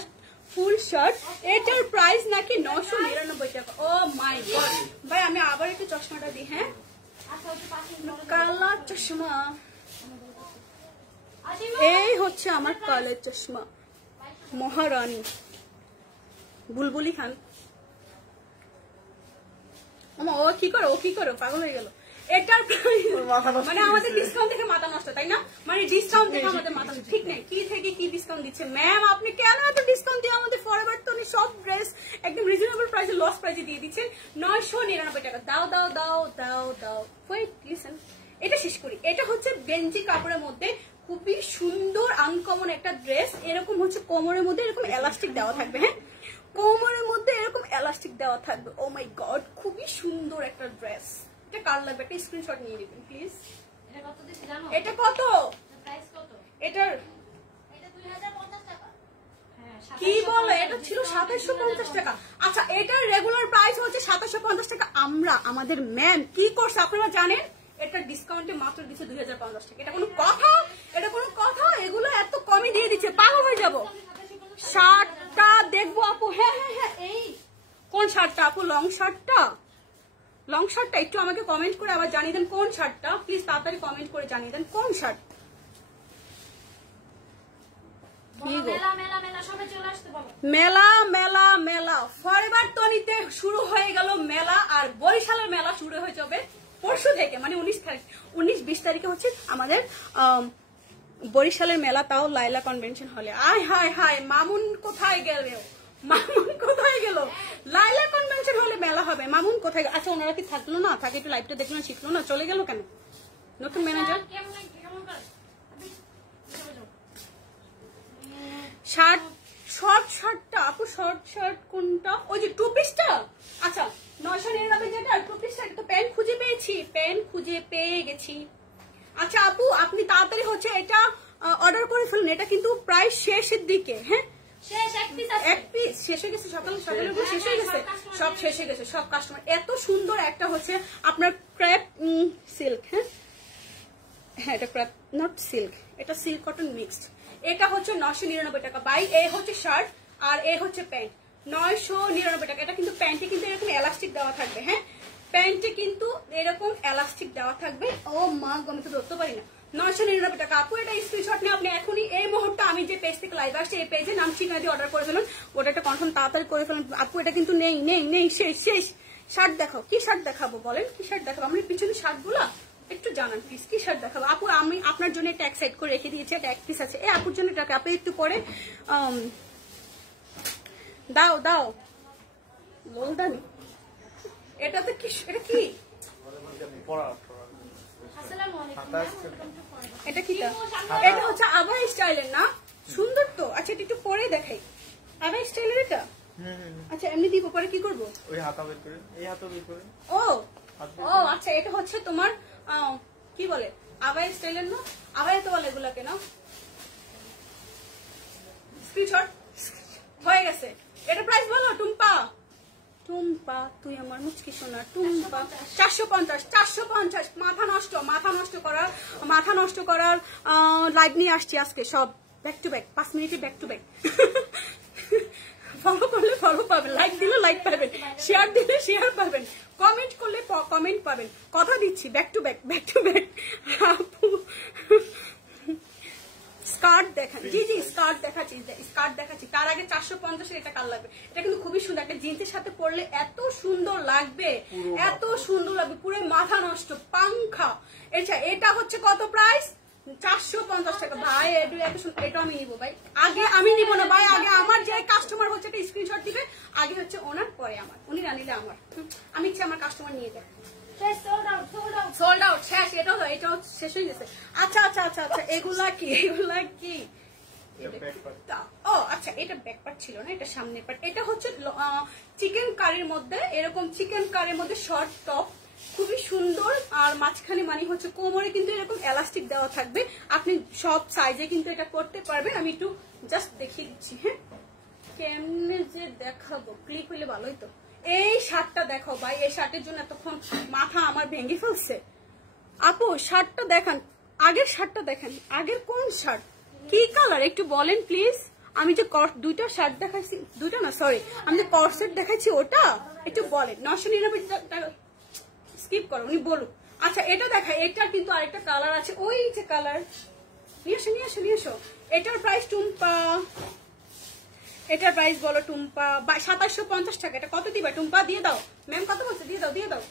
ফুল শার্ট। এটার প্রাইস নাকি 999 টাকা। ও মাই গড ভাই, আমি আবার একটু চশমাটা দিই। হ্যাঁ, কালা চশমা। এই হচ্ছে আমার কালের চশমা, মহারানী বুলবুলি খান। ও কি করো পাগল হয়ে গেল। এটার মানে আমাদের ডিসকাউন্ট থেকে মাথা নষ্ট, তাই না? মানে ডিসকাউন্ট থেকে আমাদের মাথা নষ্ট, ঠিক নেই। কি থেকে কি ডিসকাউন্ট দিচ্ছে ম্যাম? আপনি কেন এত ডিসকাউন্ট দিয়ে আমাদের ফরএভার টোনি সব ড্রেস একদম রিজনেবল প্রাইসে, লস প্রাইসে দিয়ে দিচ্ছেন 999 টাকা। দাও দাও দাও দাও দাও। ওয়েট লিসেন, এটা শেষ করি। এটা হচ্ছে বেঞ্জি কাপড়ের মধ্যে খুবই সুন্দর আনকমন একটা ড্রেস। এরকম হচ্ছে কোমরের মধ্যে এরকম এলাস্টিক দেওয়া থাকবে। হ্যাঁ, কোমরের মধ্যে এরকম এলাস্টিক দেওয়া থাকবে। ও মাই গড, খুবই সুন্দর একটা ড্রেস। এটা কার লাগবে? একটা স্ক্রিনশট নিয়ে নেবেন প্লিজ। এটা কত দিছি জানো? এটা কত? প্রাইস কত? এটার এটা 2050 টাকা। হ্যাঁ, কি বলে? এটা ছিল 2750 টাকা। আচ্ছা, এটার রেগুলার প্রাইস হচ্ছে 2750 টাকা। আমরা আমাদের ম্যাম কি করছে আপনারা জানেন? এটা ডিসকাউন্টে মাত্র দিচ্ছে 2050 টাকা। এটা কোনো কথা? এটা কোনো কথা? এগুলো এত কমে দিয়ে দিচ্ছে, পাগল হয়ে যাব। শার্টটা দেখবো আপু। হ্যাঁ হ্যাঁ হ্যাঁ, এই কোন শার্টটা আপু? লং শার্টটা? লং শার্টটা একটু আমাকে কমেন্ট করে আবার জানিয়ে দেন কোন শার্টটা, প্লিজ তাড়াতাড়ি কমেন্ট করে জানিয়ে দেন কোন শার্ট। মেলা মেলা মেলা সবাই চলে আসতে বলো। মেলা মেলা মেলা ফরএভার টোনিতে শুরু হয়ে গেল মেলা, আর বরিশালের মেলা শুরু হয়ে যাবে পরশু থেকে, মানে 19-20 তারিখে হচ্ছে আমাদের বরিশালের মেলা, তাও লাইলা কনভেনশন হলে। আয় হায় হায়, মামুন কোথায় গেল? মামুন কোথায় গেল? লাইলা কনভেনশন হলে মেলা হবে, মামুন কোথায় গেল? আচ্ছা, ওনারা কি থাকলো না? থাকে একটু লাইভটা দেখলো না, শিখলো না, চলে গেল কেন? নতুন ম্যানেজার কেমন করে শার্ট, শর্ট শার্টটা আপু, শর্ট শার্ট কোনটা? ওই যে টু পিসটা। আচ্ছা, 999 যেটা টু পিসটা, তো প্যান্ট খুঁজে পেয়েছি, প্যান্ট খুঁজে পেয়ে গেছি। আচ্ছা আপু, আপনি তাড়াতাড়ি হচ্ছে এটা অর্ডার করে ফেলুন, এটা কিন্তু প্রায় শেষের দিকে। হ্যাঁ, শেষ এক পিস শেষ হয়ে গেছে, সকালে শেষ হয়ে গেছে, সব শেষ হয়ে গেছে, সব কাস্টমার। এত সুন্দর একটা হচ্ছে আপনার ক্র্যাপ সিল্ক। হ্যাঁ হ্যাঁ, এটা ক্র্যাপ নট সিল্ক, এটা সিল্ক কটন মিক্সড। এটা হচ্ছে 999 টাকা। বাই এ হচ্ছে শার্ট আর এ হচ্ছে প্যান্ট, 999 টাকা। এটা কিন্তু প্যান্টে কিন্তু এরকম এলাস্টিক দেওয়া থাকবে। হ্যাঁ, প্যান্টে কিন্তু এরকম এলাস্টিক দেওয়া থাকবে। ও মা, আমি তো ধরতে পারি না। 999 টাকা। আপু এটা স্ক্রিনশট নিয়ে আপনি এখনই এই মুহূর্তে, আমি যে পেজ থেকে লাইভ আসছে এই পেজে নাম ঠিকানা দিয়ে অর্ডার করে ফেলুন। ওটা একটা কনফার্ম তাড়াতাড়ি করে ফেলুন আপু। এটা কিন্তু নেই নেই নেই, শেষ শেষ। শার্ট দেখাও, কি শার্ট দেখাবো বলেন? কি শার্ট দেখাবো? আমার পিছনে শার্টগুলা একটু জানান প্লিজ, কি শার্ট দেখাবো আপু? আমি আপনার জন্য একটা এক সাইড করে রেখে দিয়েছি, এটা এক পিস আছে। এই আপুর জন্য এটাকে আপনি একটু পরে দাও দাও লোলদানি। এটাতে কি? এটা কি? এটা কি? এটা হচ্ছে আবাই স্টাইলের না? সুন্দর তো। আচ্ছা, এটা একটু পরে দেখাই। আবাই স্টাইলের এটা। আচ্ছা, এমনি দিব, পরে কি করবো? ওই হাতা বের করে, এই হাতা বের করে। ও ও আচ্ছা, এটা হচ্ছে তোমার কি বলে, আবাই স্টাইলের না? আবাই তো বলে এগুলাকে না? স্ক্রিনশট হয়ে গেছে। এটা প্রাইস বলো টুম্পা। টুম্পা, তুই আমার মুচকি সোনা। টুম্পা 450। মাথা নষ্ট করার লাইভ নিয়ে আসছি আজকে, সব ব্যাক টু ব্যাক, 5 মিনিটে ব্যাক টু ব্যাক। ফলো করলে ফলো পাবেন, লাইক দিলে লাইক পাবেন, শেয়ার দিলে শেয়ার পাবেন, কমেন্ট করলে কমেন্ট পাবেন। কথা দিচ্ছি, back to back, back to back. আপু স্কার্ট দেখান। জি জি, স্কার্ট দেখাচ্ছি। তার আগে 450 এটা কার লাগবে? এটা কিন্তু খুবই সুন্দর, একটা জিন্সের সাথে পরলে এত সুন্দর লাগবে, এত সুন্দর লাগবে, পুরো মাথা নষ্ট পাংখা। এটা হচ্ছে কত প্রাইস? 450 টাকা। ভাই এটা আমি নিবো ভাই, আগে আমি নিবো না ভাই, আগে আমার যে কাস্টমার হচ্ছে একটা স্ক্রিনশট দিবে, আগে হচ্ছে ওনার, পরে আমার। উনি না নিলে আমার, আমি ইচ্ছে আমার কাস্টমার নিয়ে যায়। সোল্ড আউট শেষ। এটাও শেষ হয়ে গেছে। আচ্ছা আচ্ছা আচ্ছা আচ্ছা, এগুলা কি? ও আচ্ছা, এটা ব্যাক পার্ট ছিল না, এটা সামনের পার্ট। এটা হচ্ছে চিকেন কারির মধ্যে, এরকম চিকেন কারির মধ্যে শর্ট টপ, খুবই সুন্দর। আর মাঝখানে মানে হচ্ছে কোমরে কিন্তু এরকম এলাস্টিক দেওয়া থাকবে, আপনি সব সাইজে কিন্তু এটা করতে পারবেন। আমি একটু জাস্ট দেখিয়ে দিচ্ছি। হ্যাঁ, কেমনে যে দেখাবো, ক্লিক হইলে ভালোই তো। এই শার্টটা দেখো ভাই, এই শার্টের জন্য এতক্ষণ মাথা আমার ভেঙে ফেলছে। আপু শার্টটা দেখান, আগের শার্টটা দেখেন। আগের কোন শার্ট, কি কালার একটু বলেন প্লিজ? আমি যে দুইটা শার্ট দেখাইছি, দুইটা না সরি, আমি যে কর্সেট দেখাইছি ওটা একটু বলেন। 999 টাকা স্কিপ করো, উনি বলুন। আচ্ছা, এটা দেখা, এটার কিন্তু আরেকটা কালার আছে, ওই যে কালার। নিয়ে আসো। এটার প্রাইস টুম্পা, এটার প্রাইস বলো টুম্পা 2750 টাকা। এটা কত দিবা টুম্পা? দিয়ে দাও ম্যাম, কত বলছে? দিয়ে দাও দিয়ে দাও।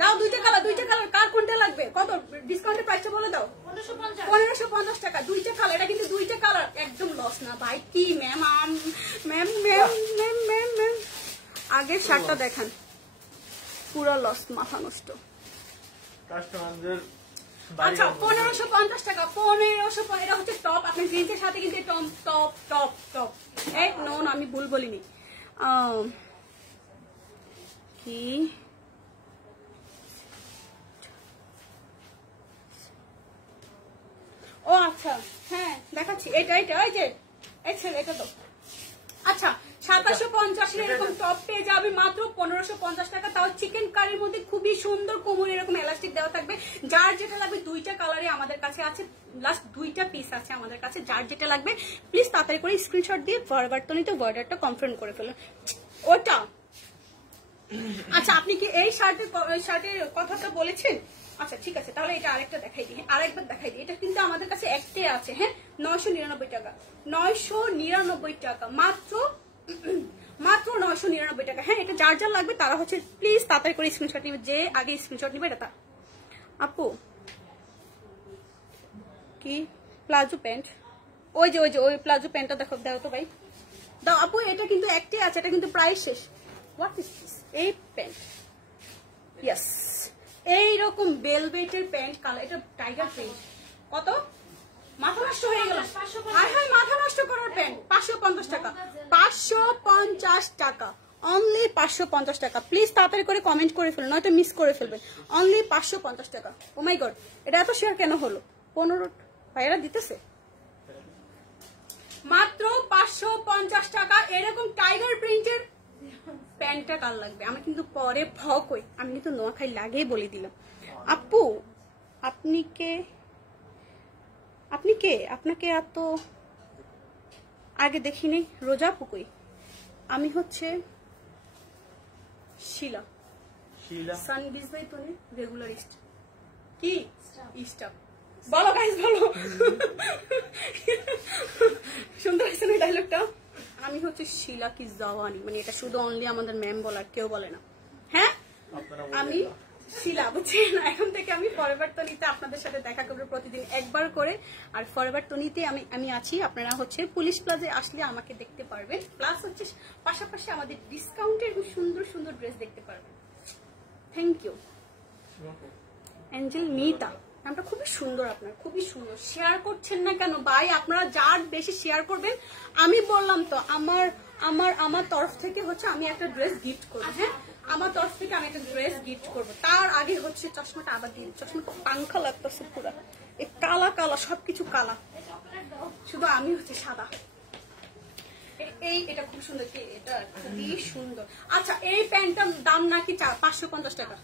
দাও দুইটা কালার কার কোনটা লাগবে? কত ডিসকাউন্টের প্রাইসটা বলে দাও। 1550 টাকা দুইটা কালার। এটা কিন্তু দুইটা কালার, একদম লস না ভাই। কি ma'am ma'am ma'am ma'am ma'am ma'am আগের শার্টটা দেখান, পুরো লস, মাথা নষ্ট। কাস্টমারদের আচ্ছা 1550 টাকা 1550। এটা হচ্ছে টপ, আপনার জিন্সের সাথে কিন্তু টপ টপ টপ টপ এক নন, আমি ভুল বলিনি। কি ও আচ্ছা হ্যাঁ দেখাচ্ছি, এটা এটা এই যে এটা তো। আচ্ছা 2750 এরকম টপ পেয়ে যাবে মাত্র 1550 টাকা, তাও চিকেন কারির মধ্যে খুবই সুন্দর কোমর এরকম এলাস্টিক দেওয়া থাকবে। যার যেটা লাগবে দুইটা কালারে আমাদের কাছে আছে, লাস্ট দুইটা পিস আছে আমাদের কাছে। যার যেটা লাগবে প্লিজ তাড়াতাড়ি করে স্ক্রিনশট দিয়ে ফরওয়ার্ডটা অর্ডারটা কনফার্ম করে ফেলুন। ওটা আচ্ছা আপনি কি এই শার্টের কথাটা বলেছেন? আচ্ছা ঠিক আছে, তাহলে এটা আরেকটা দেখাই দিই, আরেকবার দেখাই দিই। এটা কিন্তু আমাদের কাছে একটাই আছে, হ্যাঁ 999 টাকা, 999 টাকা মাত্র 999 টাকা। হ্যাঁ এটা যার যার লাগবে তারা হচ্ছে প্লিজ তাড়াতাড়ি করে স্ক্রিনশট নিবে, যে আগে স্ক্রিনশট নিবে এটা। আপু কি প্লাজো প্যান্ট, ওই যে ওই প্লাজো প্যান্টটা দেখো, দাও তো ভাই দাও। আপু এটা কিন্তু একটাই আছে, এটা কিন্তু প্রাইস শেষ। What is this? এই প্যান্ট, ইয়েস এইরকম বেলভেটের প্যান্ট কালার, এটা টাইগার প্রিন্ট। কত? মাথা নষ্ট হয়ে গেল। হাই হাই মাথা নষ্ট করার প্যান্ট 550 টাকা, 550 টাকা অনলি 550 টাকা। প্লিজ তাড়াতাড়ি করে কমেন্ট করে ফেলুন, নয়তো মিস করে ফেলবেন। অনলি 550 টাকা। ও মাই গড, এটা এত শেয়ার কেন হলো? 15 ভাইয়েরা দিতেছে মাত্র 550 টাকা। এরকম টাইগার প্রিন্টের প্যান্টটা কার লাগবে? আমি কিন্তু পরে ভক হই, আমি কিন্তু নোয়াখাই লাগেই বলে দিলাম। আপু আপনি কে? আপনাকে এত আগে দেখিনি। রোজা আপু কই? আমি হচ্ছে শিলা সানবিজ ভাই তোনে রেগুলার কি স্টাফ। বলো গাইস বলো, সুন্দর হয়েছে না ডায়লগটা? আমি হচ্ছে শিলা কি জাওয়ানি, মানে এটা শুধু অনলি আমাদের ম্যাম বলার, কেউ বলে না। হ্যাঁ আমি শিলা, বুঝছেন? এখন থেকে আমি ফরএভার তনিতে আপনাদের সাথে দেখা করবো প্রতিদিন একবার করে। আর ফরএভার তনিতে আমি আছি। আপনারা হচ্ছে পুলিশ প্লাজে আসলে আমাকে দেখতে পারবেন, প্লাস হচ্ছে পাশাপাশি আমাদের ডিসকাউন্টের সুন্দর সুন্দর ড্রেস দেখতে পারবেন। থ্যাংক ইউ অ্যাঞ্জেল মিতা, নামটা খুবই সুন্দর আপনার, খুবই সুন্দর। শেয়ার করছেন না কেন ভাই? আপনারা যার বেশি শেয়ার করবেন, আমি বললাম তো আমার তরফ থেকে হচ্ছে আমি একটা ড্রেস গিফট করবো। হ্যাঁ আমার তরফ থেকে আমি একটা ড্রেস গিফট করবো। তার আগে হচ্ছে চশমাটা আবার দিয়ে, চশমাটা পাংখা লাগতেছে পুরা, এই কালা কালা সবকিছু কালা, শুধু আমি হচ্ছে সাদা। এটা খুব সুন্দর, এটা খুবই সুন্দর। আচ্ছা এই প্যান্টটার দাম নাকি 550 টাকা,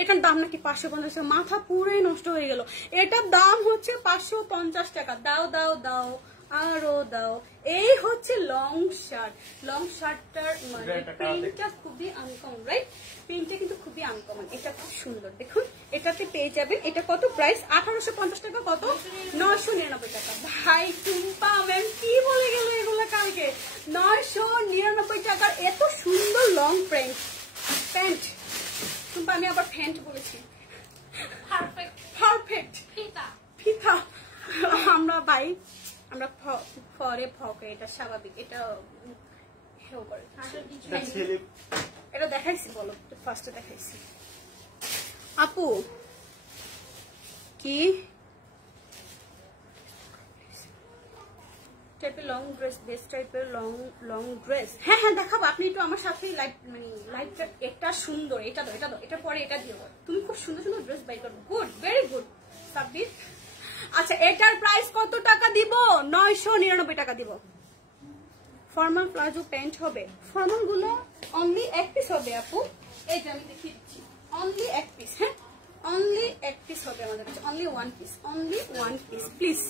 এটার দাম নাকি 550 টাকা। মাথা পুরোই নষ্ট হয়ে গেল। এটার দাম হচ্ছে 550 টাকা। দাও দাও দাও আরো দাও। এই হচ্ছে লং শার্টটার মানে প্রিন্টটা খুবই আনকমন, রাইট? প্রিন্টটা কিন্তু খুবই আনকমন, এটা খুব সুন্দর। দেখুন এটাতে পেয়ে যাবেন, এটা কত প্রাইস? 1850 টাকা। কত? 999 টাকা। ভাই টুম্পা ম্যাম কি বলে গেল এগুলো কালকে? 999 টাকার এত সুন্দর লং প্যান্ট। টুম্পা আমি আবার প্যান্ট বলেছি, পারফেক্ট ফিতা। আমরা ভাই আমরা পরে ভকে, এটা স্বাভাবিক, এটা হেও করে। এটা দেখাইছি, বলো ফার্স্টে দেখাইছি। আপু কি টাইপের লং ড্রেস, বেস্ট টাইপের লং ড্রেস? হ্যাঁ হ্যাঁ দেখাবো, আপনি একটু আমার সাথে লাইভটা। এটা সুন্দর, এটা দাও, এটা দাও, এটা পরে এটা দিও। তুমি খুব সুন্দর সুন্দর ড্রেস বাই করো, গুড, ভেরি গুড সাব্বির। আচ্ছা এটার প্রাইস কত টাকা দিব? 999 টাকা দিব। ফর্মাল প্লাজো প্যান্ট হবে, ফর্মাল গুলো অনলি এক পিস হবে আপু। এই যে আমি দেখিয়ে দিচ্ছি, অনলি এক পিস। হ্যাঁ অনলি এক পিস হবে আমাদের কাছে, only one piece, only one piece please,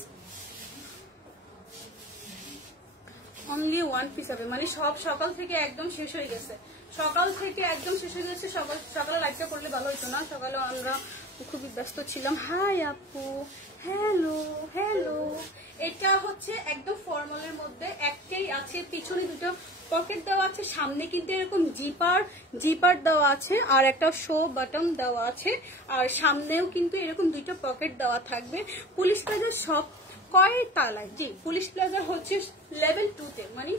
only one piece হবে। মানে সব সকাল থেকে একদম শেষ হয়ে গেছে, সকালে লাইভটা করলে ভালো হতো না? সকালে আমরা খুবই ব্যস্ত ছিলাম। হাই আপু, হ্যালো হ্যালো। এটা হচ্ছে একদম ফর্মালের মধ্যে, একটাই আছে, পিছনে দুটো পকেট দেওয়া আছে, সামনে কিন্তু এরকম জিপার দেওয়া আছে, আর একটা শো বাটন দেওয়া আছে, আর সামনেও কিন্তু এরকম দুইটা পকেট দেওয়া থাকবে। পুলিশ প্লাজার সব কয় তালায়? জি, পুলিশ প্লাজা হচ্ছে লেভেল 2-তে, মানে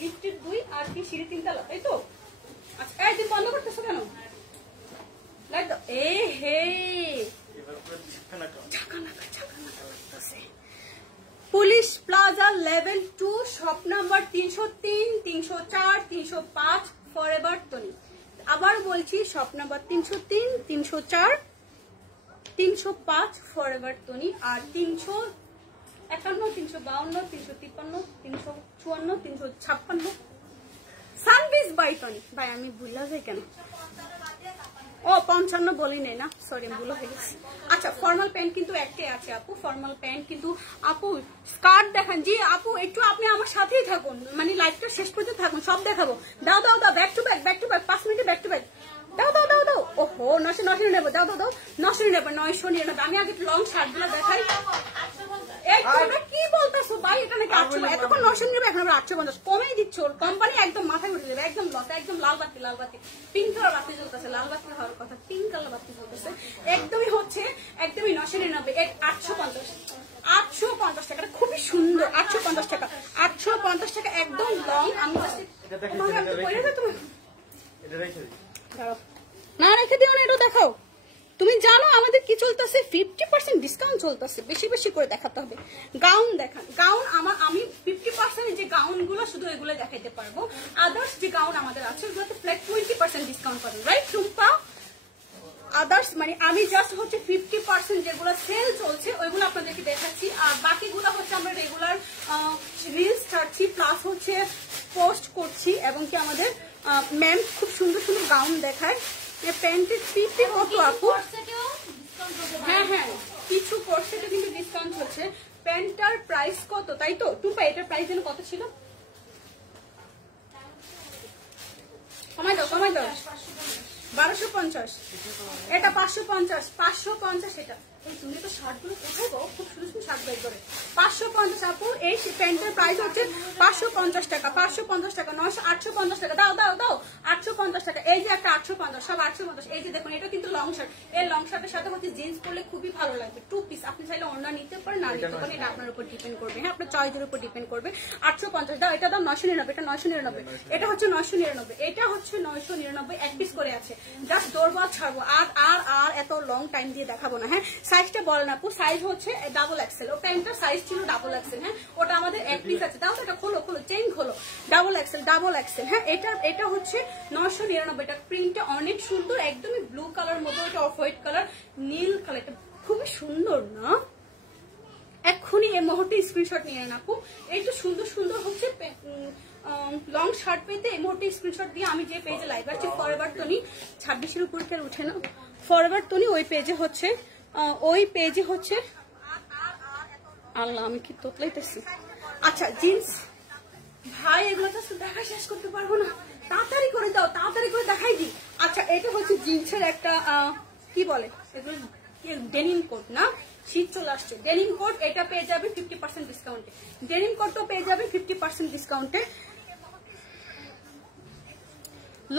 লিফটের 2 আর কি সিঁড়ি 3 তালা, তাই তো? আচ্ছা, এই তুমি বন্ধ করতেছো কেন? লাইট দাও। এ হে, police plaza level 2, shop number 303, 304, 305, forever Tony. আবার বলছি, shop number 303, 304, 305, forever Toni, R 351, 352, 353, 354, 356 সানবিজ by Toni. ভাই আমি ভুলা যাই কেন? ও 55 বলি নেই না, সরি ভুল হয়ে গেছে। আচ্ছা, ফর্মাল প্যান্ট কিন্তু একটাই আছে আপু, ফর্মাল প্যান্ট কিন্তু। আপু স্কার্ট দেখান। জি আপু, একটু আপনি আমার সাথেই থাকুন, মানে লাইভটা শেষ পর্যন্ত থাকুন, সব দেখাবো। দাও দাও দাও, ব্যাক টু ব্যাক, 5 মিনিটে ব্যাক টু ব্যাক। দাও দাও দাও দাও। ওহো, 999 নেবো। দাও দাও দাও, 999। আমি আগে লং শার্ট গুলো দেখাই। এই তোমরা কি বলতেছো ভাই? এটা নাকি 800, এতক্ষণ 900 নেবে, এখন আবার 850 কমেই দিচ্ছ। কোম্পানি একদম মাথায় উঠে যাবে, একদম লস, একদম লাল বাতি, লাল বাতি, পিঙ্ক কালার বাতি জ্বলতেছে, লাল বাতি হওয়ার কথা, পিঙ্ক কালার বাতি জ্বলতেছে। একদমই হচ্ছে, একদমই 999, 850, 850 টাকা। খুবই সুন্দর, 850 টাকা, 850 টাকা, একদম লং। আমি না রেখে দিও না, এটা দেখাও। তুমি জানো আমাদের কি চলতেছে? 50% ডিসকাউন্ট চলতেছে, বেশি বেশি করে দেখাতে হবে। গাউন দেখান। গাউন আমি 50% যে গাউন গুলো শুধু এগুলো দেখাইতে পারবো, আদার্স যে গাউন আমাদের আছে ওগুলোতে ফ্ল্যাট 20% ডিসকাউন্ট পাবেন, রাইট টুম্পা? আদার্স মানে আমি জাস্ট হচ্ছে 50% যেগুলো সেল চলছে ওইগুলো আপনাদেরকে দেখাচ্ছি, আর বাকিগুলো হচ্ছে আমরা রেগুলার রিলস ছাড়ছি, প্লাস হচ্ছে পোস্ট করছি, এবং কি আমাদের ম্যাম খুব সুন্দর সুন্দর গাউন দেখায়। প্যান্টের পিসে কত আপু? হ্যাঁ হ্যাঁ, কিছু কোর্সেটে কিন্তু ডিসকাউন্ট হচ্ছে। প্যান্টটার প্রাইস কত, তাই তো টুপা? এটার প্রাইস যেন কত ছিল? কমাই দাও, কমাই দাও। 1250, এটা 550, 550 এটা। তুমি তো শার্ট গুলো কোথায় গো? খুব সুন্দর সুন্দর শার্ট বের করে। 550 আপু, এই প্যান্টের প্রাইস হচ্ছে 550 টাকা, 550 টাকা, 850 টাকা। দাও দাও দাও, 850 টাকা। এই যে একটা 850, সব 850। এই যে দেখুন, এটা কিন্তু লং শার্ট। এই লং শার্টের সাথে হচ্ছে জিন্স পরলে খুবই ভালো লাগবে। 2 পিস, আপনি চাইলে অন্য নিতে পারেন, না নিতে পারেন, এটা আপনার উপর ডিপেন্ড করবে। হ্যাঁ, আপনার চয়েসের উপর ডিপেন্ড করবে। 850 দাও, এটা দাও 999, এটা 999, এটা হচ্ছে 999, এটা হচ্ছে 999, এক পিস করে আছে। জাস্ট দৌড়বো আর ছাড়বো, আর এত লং টাইম দিয়ে দেখাবো না। হ্যাঁ, সাইজটা বলেন আপু। সাইজ হচ্ছে ডাবল এক্সেল। ও প্যান্টটার সাইজ ছিল ডাবল এক্সেল। হ্যাঁ, ওটা আমাদের এক পিস আছে। দাও তো, এটা খোলো খোলো, চেইন খোলো। Double XL, double XL. হ্যাঁ, এটা হচ্ছে 999। এটা প্রিন্টটা অনেক সুন্দর, একদমই ব্লু কালার মধ্যে, এটা অফ হোয়াইট কালার, নীল কালার, এটা খুবই সুন্দর না? এক্ষুনি এই মুহূর্তে স্ক্রিনশট নিয়ে নেন আপু। এই তো সুন্দর সুন্দর হচ্ছে লং শার্ট পেতে এই মুহূর্তে স্ক্রিনশট দিয়ে আমি যে পেজে লাইভ আসছি, ফরএভার তনি 26-এর উপর কে উঠে না, ফরএভার তনি ওই পেজে হচ্ছে, আল্লাহ আমি কি তোতলাইতেছি। আচ্ছা, জিন্স ভাই এগুলো তো দেখা শেষ করতে পারবো না, তাড়াতাড়ি করে দাও, তাড়াতাড়ি করে দেখাই দিই। আচ্ছা, এটা হচ্ছে জিন্সের একটা কি বলে এগুলো, ডেনিম কোট না? শীত চলে আসছে, ডেনিম কোট। এটা পেয়ে যাবে 50% ডিসকাউন্টে। ডেনিম কোটও পেয়ে যাবে 50% ডিসকাউন্টে।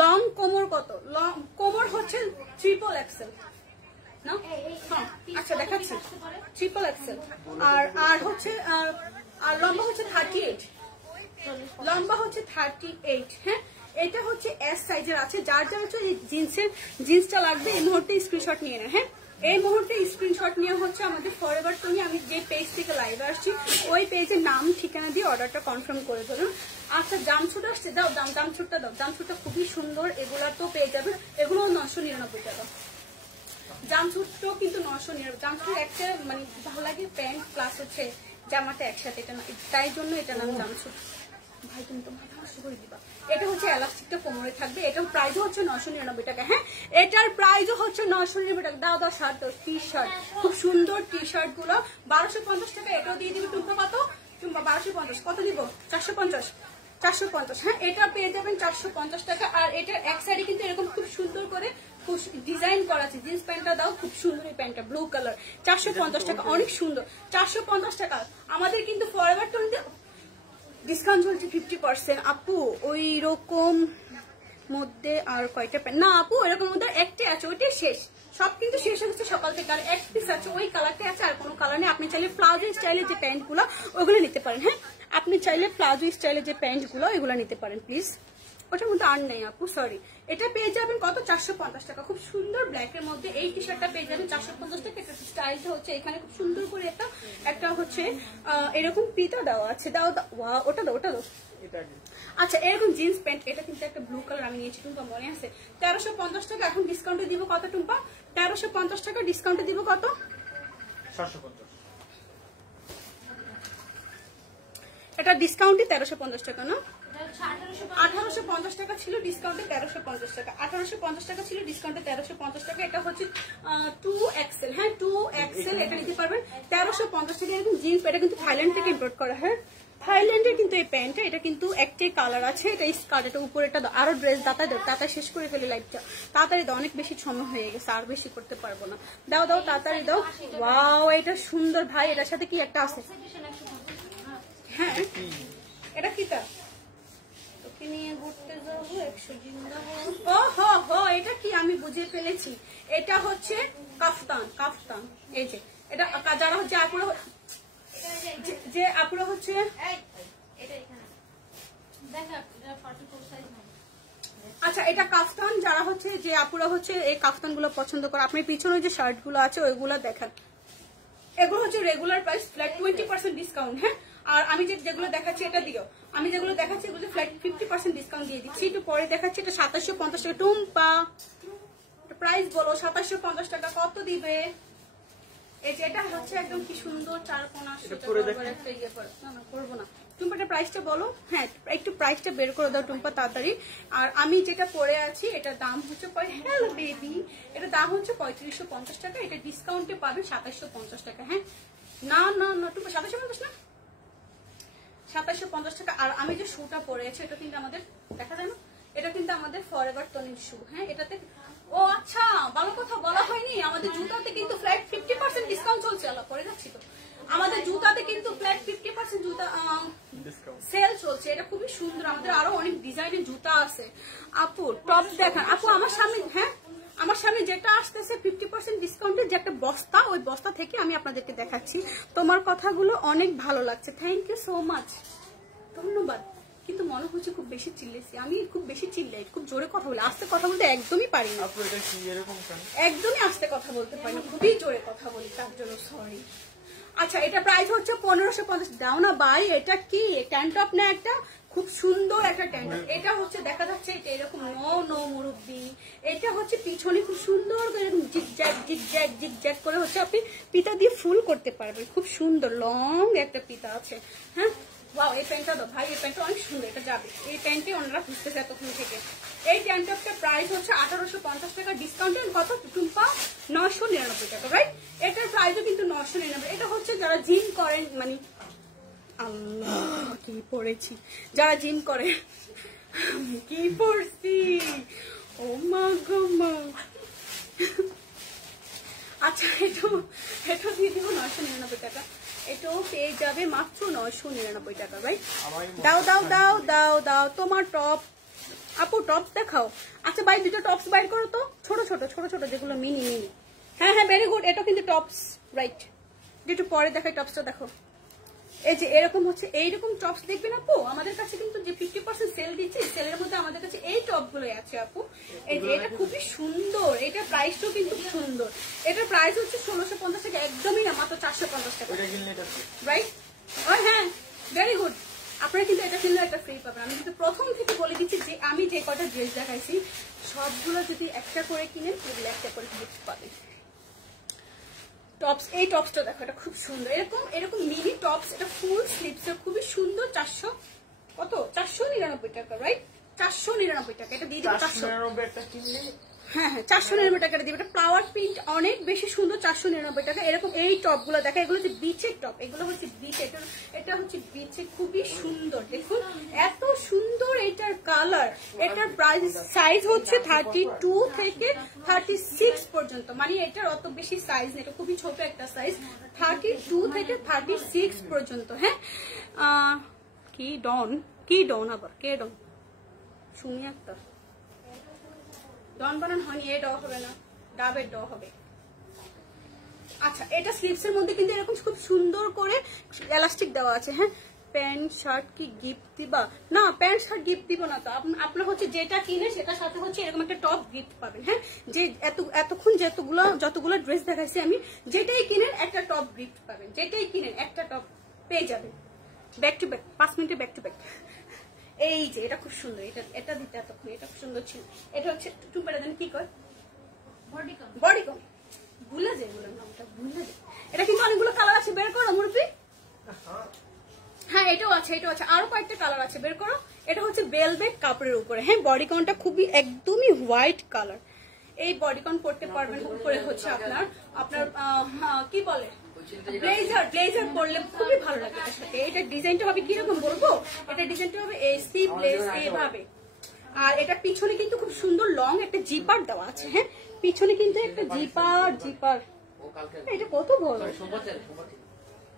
লং কোমর কত? লং কোমর হচ্ছে ট্রিপল এক্সেল না? হ্যাঁ, আচ্ছা দেখাচ্ছি, ট্রিপল এক্সেল। আর হচ্ছে আর লম্বা হচ্ছে 38, লম্বা হচ্ছে 38। হ্যাঁ, এটা হচ্ছে এস সাইজের আছে। যার যার হচ্ছে এই জিন্সটা লাগবে এই মুহূর্তে স্ক্রিনশট নিয়ে নেয়। হ্যাঁ, এই মুহূর্তে স্ক্রিনশট নিয়ে হচ্ছে আমাদের ফরএভার তনি, আমি যে পেজ থেকে লাইভ আসছি ওই পেজের নাম ঠিকানা দিয়ে অর্ডারটা কনফার্ম করে ধরুন। আচ্ছা, জামছুট আসছে, দাও জামছুটটা দাও। জামছুটটা খুবই সুন্দর, এগুলা তো পেয়ে যাবে, এগুলো 999 টাকা। জামছুটটাও কিন্তু 999। জামছুট একটা মানে ভালো লাগে, প্যান্ট প্লাস হচ্ছে জামাটা একসাথে, এটা তাই জন্য এটা নাম জামছুট। ভাই তুমি তো মাথা নষ্ট করে দিবা। এটা হচ্ছে এলাস্টিকটা কোমরে থাকবে, এটার প্রাইসও হচ্ছে 999 টাকা। হ্যাঁ, এটার প্রাইসও হচ্ছে 999 টাকা। দাও দাও শার্ট, টি শার্ট, খুব সুন্দর টি শার্ট গুলো 1250 টাকা। এটাও দিয়ে দিবে। টুম্পা কত? টুম্পা 1250, কত দিব? 450, 450। হ্যাঁ, এটা পেয়ে যাবেন 450 টাকা। আর এটার এক সাইডে কিন্তু এরকম খুব সুন্দর করে ডিজাইন করা আছে। জিন্স প্যান্টটা দাও, খুব সুন্দর এই প্যান্টটা, ব্লু কালার, 450 টাকা, অনেক সুন্দর। 450 টাকা। আমাদের কিন্তু ফরএভার 20 ডিসকাউন্ট চলছে 50%। আপু ওই রকম মধ্যে আর কয়টা প্যান্ট? না আপু এরকম মধ্যে একটাই আছে, ওইটাই শেষ, সব কিন্তু শেষ হচ্ছে সকাল থেকে। আর এক পিস আছে, ওই কালারটা আছে, আর কোনো কালার নেই। আপনি চাইলে প্লাজো স্টাইলের যে প্যান্টগুলো ওইগুলো নিতে পারেন। হ্যাঁ, আপনি চাইলে প্লাজো স্টাইলের যে প্যান্টগুলো ওইগুলো নিতে পারেন প্লিজ। ওটার মধ্যে আর নেই আপু, সরি। এটা পেয়ে যাবেন কত? 450 টাকা। খুব সুন্দর ব্ল্যাকের মধ্যে এই টি শার্টটা পেয়ে যাবেন 450 টাকা। এটা স্টাইলটা হচ্ছে এখানে খুব সুন্দর করে একটা হচ্ছে এরকম পিতা দেওয়া আছে। দাও ওয়াও, ওটা দাও, ওটা দাও। আচ্ছা, এরকম জিন্স প্যান্ট, এটা কিন্তু একটা ব্লু কালার আমি নিয়েছি, টুম্পা মনে আছে? 1350 টাকা। এখন ডিসকাউন্টে দিব কত টুম্পা? 1350 টাকা ডিসকাউন্টে দিব কত? 750। এটা ডিসকাউন্টে 1350 টাকা না? 1850 টাকা ছিল, ডিসকাউন্টে 1350 টাকা। 1850 টাকা ছিল, ডিসকাউন্টে 1350 টাকা। এটা হচ্ছে 2XL। হ্যাঁ, 2XL এটা নিতে পারবেন 1350 টাকা। এরকম জিন্স, এটা কিন্তু থাইল্যান্ড থেকে ইম্পোর্ট করা। হ্যাঁ, থাইল্যান্ডের কিন্তু এই প্যান্টটা, এটা কিন্তু একটাই কালার আছে। এটা স্কার্ট, এটা উপরে এটা আরো ড্রেস তাড়াতাড়ি শেষ করে ফেলে লাইভটা। তাড়াতাড়ি দাও, অনেক বেশি সময় হয়ে গেছে, আর বেশি করতে পারবো না। দাও দাও, তাড়াতাড়ি দাও। ওয়াও, এটা সুন্দর ভাই। এটার সাথে কি একটা আছে? হ্যাঁ, এটা কি তা? তোকে নিয়ে ঘুরতে যাবো 100 জিন্দাবাদ। ও হো হো, এটা কি আমি বুঝে ফেলেছি। এটা হচ্ছে কাফতান। কাফতান এই যে এটা যারা হচ্ছে আপুরা, যে আপুরা হচ্ছে আচ্ছা, এটা কাফতান। যারা হচ্ছে যে আপুরা হচ্ছে এই কাফতান গুলো পছন্দ করে, আপনি পিছনে যে শার্ট গুলো আছে ওইগুলো দেখেন। এগুলো হচ্ছে রেগুলার প্রাইস, ফ্ল্যাট 20% ডিসকাউন্ট। হ্যাঁ, আর আমি যেগুলো দেখাচ্ছি এটা দিও, আমি যেগুলো দেখাচ্ছি এগুলো ফ্ল্যাট 50% ডিসকাউন্ট দিয়ে দিচ্ছি। একটু পরে দেখাচ্ছি। এটা 2750 টাকা। টুম্পা প্রাইস বলো, 2750 টাকা কত দিবে? এই যে এটা হচ্ছে একদম কি সুন্দর চারকোনা একটা ইয়ে করে। না না, করবো না। টুম্পাটার প্রাইসটা বলো। হ্যাঁ, একটু প্রাইসটা বের করে দাও টুম্পা তাড়াতাড়ি। আর আমি যেটা পরে আছি এটার দাম হচ্ছে হ্যালো বেবি, এটার দাম হচ্ছে 3550 টাকা। এটা ডিসকাউন্টে পাবেন 2750 টাকা। হ্যাঁ, না না না টুম্পা 2750 না, 2750 টাকা। আর আমি যে শুটা পরে আছি এটা কিন্তু আমাদের দেখা যায় না, এটা কিন্তু আমাদের ফরএভার 20 শু। হ্যাঁ, এটাতে ও আচ্ছা ভালো কথা বলা হয়নি, আমাদের জুতাতে কিন্তু ফ্ল্যাট 50% ডিসকাউন্ট চলছে। আল্লাহ, পরে যাচ্ছি তো। আমাদের জুতাতে কিন্তু ফ্ল্যাট 50% জুতা সেল চলছে। এটা খুবই সুন্দর। আমাদের আরো অনেক ডিজাইনের জুতা আছে। আপু টপ দেখান। আপু আমার সামনে, হ্যাঁ আমার সামনে যেটা আসতেছে 50% ডিসকাউন্টের যে একটা বস্তা, ওই বস্তা থেকে আমি আপনাদেরকে দেখাচ্ছি। তোমার কথাগুলো অনেক ভালো লাগছে, থ্যাংক ইউ সো মাচ, ধন্যবাদ। কিন্তু মনে হচ্ছে খুব বেশি চিল্লেছি। আমি খুব বেশি চিল্লাই, খুব জোরে কথা বলি, আস্তে কথা বলতে একদমই পারি না। একদমই আস্তে কথা বলতে পারি না, খুবই জোরে কথা বলি, তার জন্য সরি। আচ্ছা, এটা প্রাইস হচ্ছে 1550। দাও না ভাই, এটা কি ট্যান টপ না? একটা খুব সুন্দর একটা ট্যান টপ। এটা হচ্ছে দেখা যাচ্ছে এটা এরকম নো মুরব্বি। এটা হচ্ছে পিছনে খুব সুন্দর করে এরকম জিগজ্যাগ জিগজ্যাগ জিগজ্যাগ করে হচ্ছে আপনি পিতা দিয়ে ফুল করতে পারবেন। খুব সুন্দর লং একটা পিতা আছে। হ্যাঁ, ওয়াও, এই প্যান্টটা দাও ভাই, এই প্যান্টটা অনেক সুন্দর। এটা যাবে, এই প্যান্টে ওনারা খুঁজতেছে এতক্ষণ থেকে। এই ট্যান টপটার প্রাইস হচ্ছে 1850 টাকা। ডিসকাউন্টে কত টুম্পা? 999 টাকা, রাইট? এটার প্রাইসও কিন্তু 999। এটা হচ্ছে যারা জিম করেন, মানে আল্লাহ কি পড়েছি, যারা জিম করে কি পড়ছি, ও মা গো মা। আচ্ছা, এটা দিয়ে দিব 999 টাকা। এটাও পেয়ে যাবে মাত্র 999 টাকা, রাইট? দাও দাও দাও দাও দাও তোমার টপ। আপু টপ দেখাও। আচ্ছা ভাই, দুটো টপস বাইর করো তো, ছোট ছোট ছোট ছোট যেগুলো মিনি মিনি। হ্যাঁ হ্যাঁ, ভেরি গুড। এটা কিন্তু টপস, রাইট? একটু পরে দেখাই, টপসটা দেখো। এই যে এরকম হচ্ছে, এইরকম টপস দেখবেন আপু। আমাদের কাছে কিন্তু যে 50% সেল দিচ্ছে, সেলের মধ্যে আমাদের কাছে এই টপ গুলোই আছে আপু। এই যে এটা খুবই সুন্দর, এটার প্রাইসটাও কিন্তু সুন্দর। এটার প্রাইস হচ্ছে 1650 টাকা, একদমই না, মাত্র 450 টাকা, রাইট? হ্যাঁ, ভেরি গুড। আপনারা কিন্তু এটা কিনলে একটা ফ্রি পাবেন। আমি কিন্তু প্রথম থেকে বলে দিচ্ছি যে আমি যে কটা ড্রেস দেখাইছি সবগুলো যদি একটা করে কিনেন, এগুলো একটা করে গিফট পাবেন। টপস, এই টপসটা দেখো, এটা খুব সুন্দর। এরকম মিনি টপস, এটা ফুল স্লিভস, খুবই সুন্দর। 499 টাকা, রাইট? 499 টাকা। এটা দিয়ে দিবো 499 একটা কিনলে। হ্যাঁ হ্যাঁ 499 টাকা দিবে। এটা ফ্লাওয়ার প্রিন্ট অনেক বেশি সুন্দর, 499 টাকা। এরকম এই টপ গুলো দেখা, এগুলো হচ্ছে বিচের টপ, এগুলো হচ্ছে বিচ, এটা হচ্ছে বিচে, খুবই সুন্দর। দেখুন এত সুন্দর এটার কালার। এটার প্রাইস সাইজ হচ্ছে 32 থেকে 36 পর্যন্ত, মানে এটার অত বেশি সাইজ নেই, এটা খুবই ছোট একটা সাইজ, 32 থেকে 36 পর্যন্ত। হ্যাঁ কি ডন আবার কে ডন শুনি একটা ডন বানান হয়নি, এ ড হবে না, ডাবের ড হবে। আচ্ছা এটা স্লিভসের মধ্যে কিন্তু এরকম খুব সুন্দর করে এলাস্টিক দেওয়া আছে। হ্যাঁ প্যান্ট শার্ট কি গিফট দিবা? না প্যান্ট শার্ট গিফট দিব না তো, আপনার হচ্ছে যেটা কিনে সেটার সাথে হচ্ছে এরকম একটা টপ গিফট পাবেন। হ্যাঁ যে এতক্ষণ যতগুলো ড্রেস দেখাইছি আমি, যেটাই কিনেন একটা টপ গিফট পাবেন, যেটাই কিনেন একটা টপ পেয়ে যাবেন। ব্যাক টু ব্যাক 5 মিনিটে ব্যাক টু ব্যাক। এই যে এটা খুব সুন্দর, এটা দিতে এতক্ষণ এটা খুব সুন্দর ছিল। এটা হচ্ছে টুম্পাটা দেন কি কয় বডিকন, ভুলে যায় বলে নামটা ভুলে যায়। এটা কিন্তু অনেকগুলো কালার আছে, বের করো মুরব্বি। হ্যাঁ এটাও আছে, আরো কয়েকটা কালার আছে, বের করো। এটা হচ্ছে ভেলভেট কাপড়ের উপরে। হ্যাঁ বডিকনটা খুবই একদমই হোয়াইট কালার। এই বডিকন পরতে পারবেন, উপরে হচ্ছে আপনার কি বলে ব্লেজার পরলে খুবই ভালো লাগে এটার সাথে। এটা ডিজাইনটা হবে কিরকম বলবো, এটা ডিজাইনটা হবে এই স্লিভলেস এইভাবে, আর এটা পিছনে কিন্তু খুব সুন্দর লং একটা জিপার দেওয়া আছে। হ্যাঁ পিছনে কিন্তু একটা জিপার এটা কত বড়,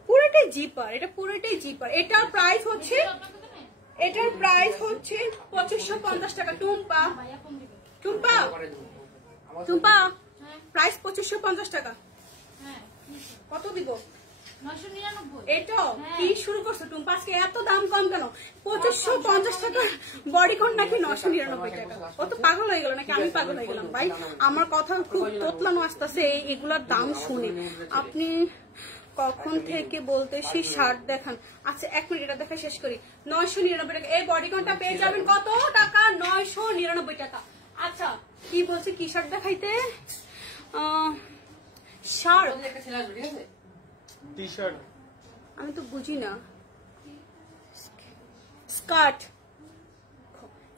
পুরোটাই জিপার, এটা পুরোটাই জিপার। এটার প্রাইস হচ্ছে 2550 টাকা। টুম্পা প্রাইস 2550 টাকা। কত দিব? 999। এটা কি শুরু করছো টুম্পা, আজকে এত দাম কম কেন? 2550 টাকা বডিকন নাকি 999 টাকা? কত পাগল হয়ে গেল নাকি আমি পাগল হয়ে গেলাম? ভাই আমার কথা খুব তোতলানো আসতেছে এগুলার দাম শুনে। আপনি কখন থেকে বলতেছি শার্ট দেখান। আচ্ছা 1 মিনিট এটা দেখা শেষ করি। 999 টাকা এই বডিকনটা পেয়ে যাবেন। কত টাকা? 999 টাকা। আচ্ছা কি বলছে, কি শার্ট দেখাইতে? শার্ট টি শার্ট আমি তো বুঝি না।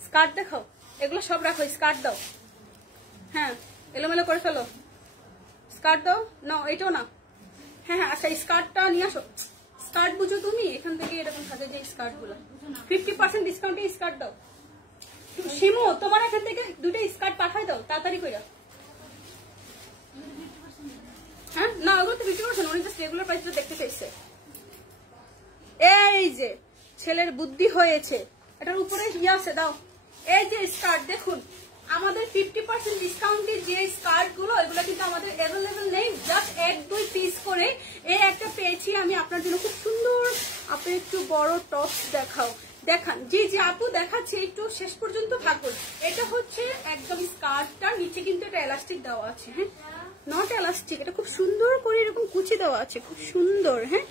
স্কার্ট দেখাও, এগুলো সব রাখো, স্কার্ট দাও। হ্যাঁ এলোমেলো করে ফেলো, স্কার্ট দাও। না এটাও না। হ্যাঁ আচ্ছা স্কার্টটা নিয়ে আসো। স্কার্ট বুঝো তুমি? এখান থেকে এরকম থাকে যে স্কার্ট গুলো 50% ডিসকাউন্টে স্কার্ট দাও। শিমু তোমার এখান থেকে 2টা স্কার্ট পাঠাই দাও তাড়াতাড়ি করে। হ্যাঁ না ওগুলো তো 50%, উনি জাস্ট রেগুলার প্রাইসটা দেখতে চাইছে। এই যে ছেলের বুদ্ধি হয়েছে, এটার উপরে ইয়ে আছে দাও। এই যে স্কার্ট দেখুন, আমাদের 50% ডিসকাউন্টের যে স্কার্ট গুলো এগুলো কিন্তু আমাদের অ্যাভেলেবেল নেই, জাস্ট 1-2 পিস করে এই একটা পেয়েছি আমি আপনার জন্য খুব সুন্দর। আপনি একটু বড় টপস দেখাও, দেখান। জি আপু দেখাচ্ছে, একটু শেষ পর্যন্ত থাকুন। এটা হচ্ছে একদম স্কার্টটা, নিচে কিন্তু এটা এলাস্টিক দেওয়া আছে। হ্যাঁ নট এলাস্টিক, এটা খুব সুন্দর করে এরকম কুচি দেওয়া আছে, খুব সুন্দর। হ্যাঁ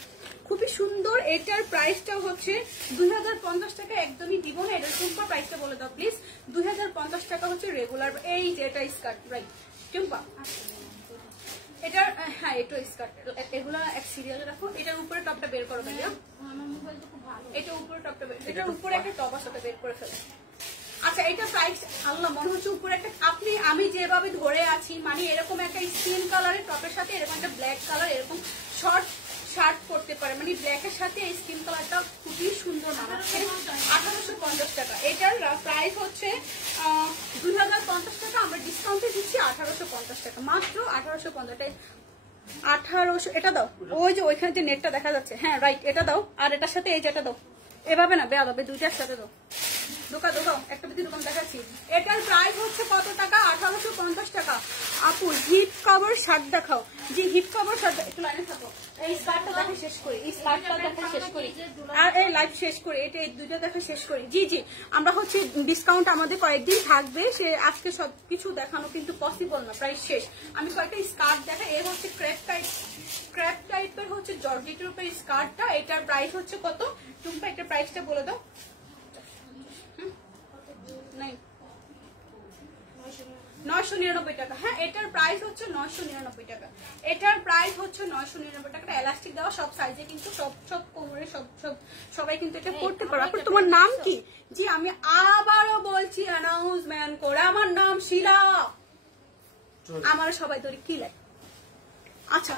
খুবই সুন্দর। এটার প্রাইসটা হচ্ছে 2050 টাকা। একদমই দিব না, এটার টুম্পা প্রাইসটা বলে দাও প্লিজ। 2050 টাকা হচ্ছে রেগুলার। এই যে এটা স্কার্ট, রাইট টুম্পা এটার? হ্যাঁ এটা স্কার্ট, এগুলো এক সিরিয়ালে রাখো। এটার উপরে টপটা বের করো ভাইয়া, এটা উপরে টপটা বের, এটার উপরে একটা টপ আছে বের করে ফেলো। আচ্ছা এটা প্রাইস আল্লাহ মনে হচ্ছে উপরে একটা, আমি যেভাবে ধরে আছি মানে এরকম একটা স্কিন কালারের টপের সাথে এরকম একটা ব্ল্যাক কালার এরকম শর্ট শার্ট পরতে পারে, মানে ব্ল্যাকের সাথে এই স্কিন কালারটা খুবই সুন্দর মানাচ্ছে। 1850 টাকা। এটার প্রাইস হচ্ছে 2050 টাকা, আমরা ডিসকাউন্টে দিচ্ছি 1850 টাকা, মাত্র 1850 1800। এটা দাও, ওই যে ওইখানে যে নেটটা দেখা যাচ্ছে। হ্যাঁ রাইট এটা দাও, আর এটার সাথে এই যেটা দাও। এভাবে না বেয়া হবে, দুইটার সাথে দাও। দোকান একটা বেশি দোকান দেখাচ্ছি। এটার প্রাইস হচ্ছে কত টাকা? 1850 টাকা। আপু হিপ কভার শার্ট দেখাও। জি হিপ কভার শার্ট একটু লাইনে থাকো। এই স্কার্টটা দেখা শেষ করি, এই স্কার্টটা দেখা শেষ করি, আর এই লাইভ শেষ করি, এটা এই দুইটা দেখা শেষ করি। জি আমরা হচ্ছে ডিসকাউন্ট আমাদের কয়েকদিন থাকবে, সে আজকে সবকিছু দেখানো কিন্তু পসিবল না, প্রায় শেষ। আমি কয়েকটা স্কার্ট দেখা, এর হচ্ছে ক্র্যাপ টাইপের হচ্ছে জর্জেটের উপর স্কার্টটা। এটার প্রাইস হচ্ছে কত টুম্পা? একটা প্রাইসটা বলে দাও। 999 টাকা। হ্যাঁ এটার প্রাইস হচ্ছে 999 টাকা। এটার প্রাইস হচ্ছে 999 টাকা। এলাস্টিক দেওয়া, সব সাইজে কিন্তু সব কোমরে সবাই কিন্তু এটা পড়তে পারো। আপনি তোমার নাম কি? জি আমি আবারও বলছি অ্যানাউন্সমেন্ট করে, আমার নাম শিলা। আমার সবাই ধরে কি লাগে। আচ্ছা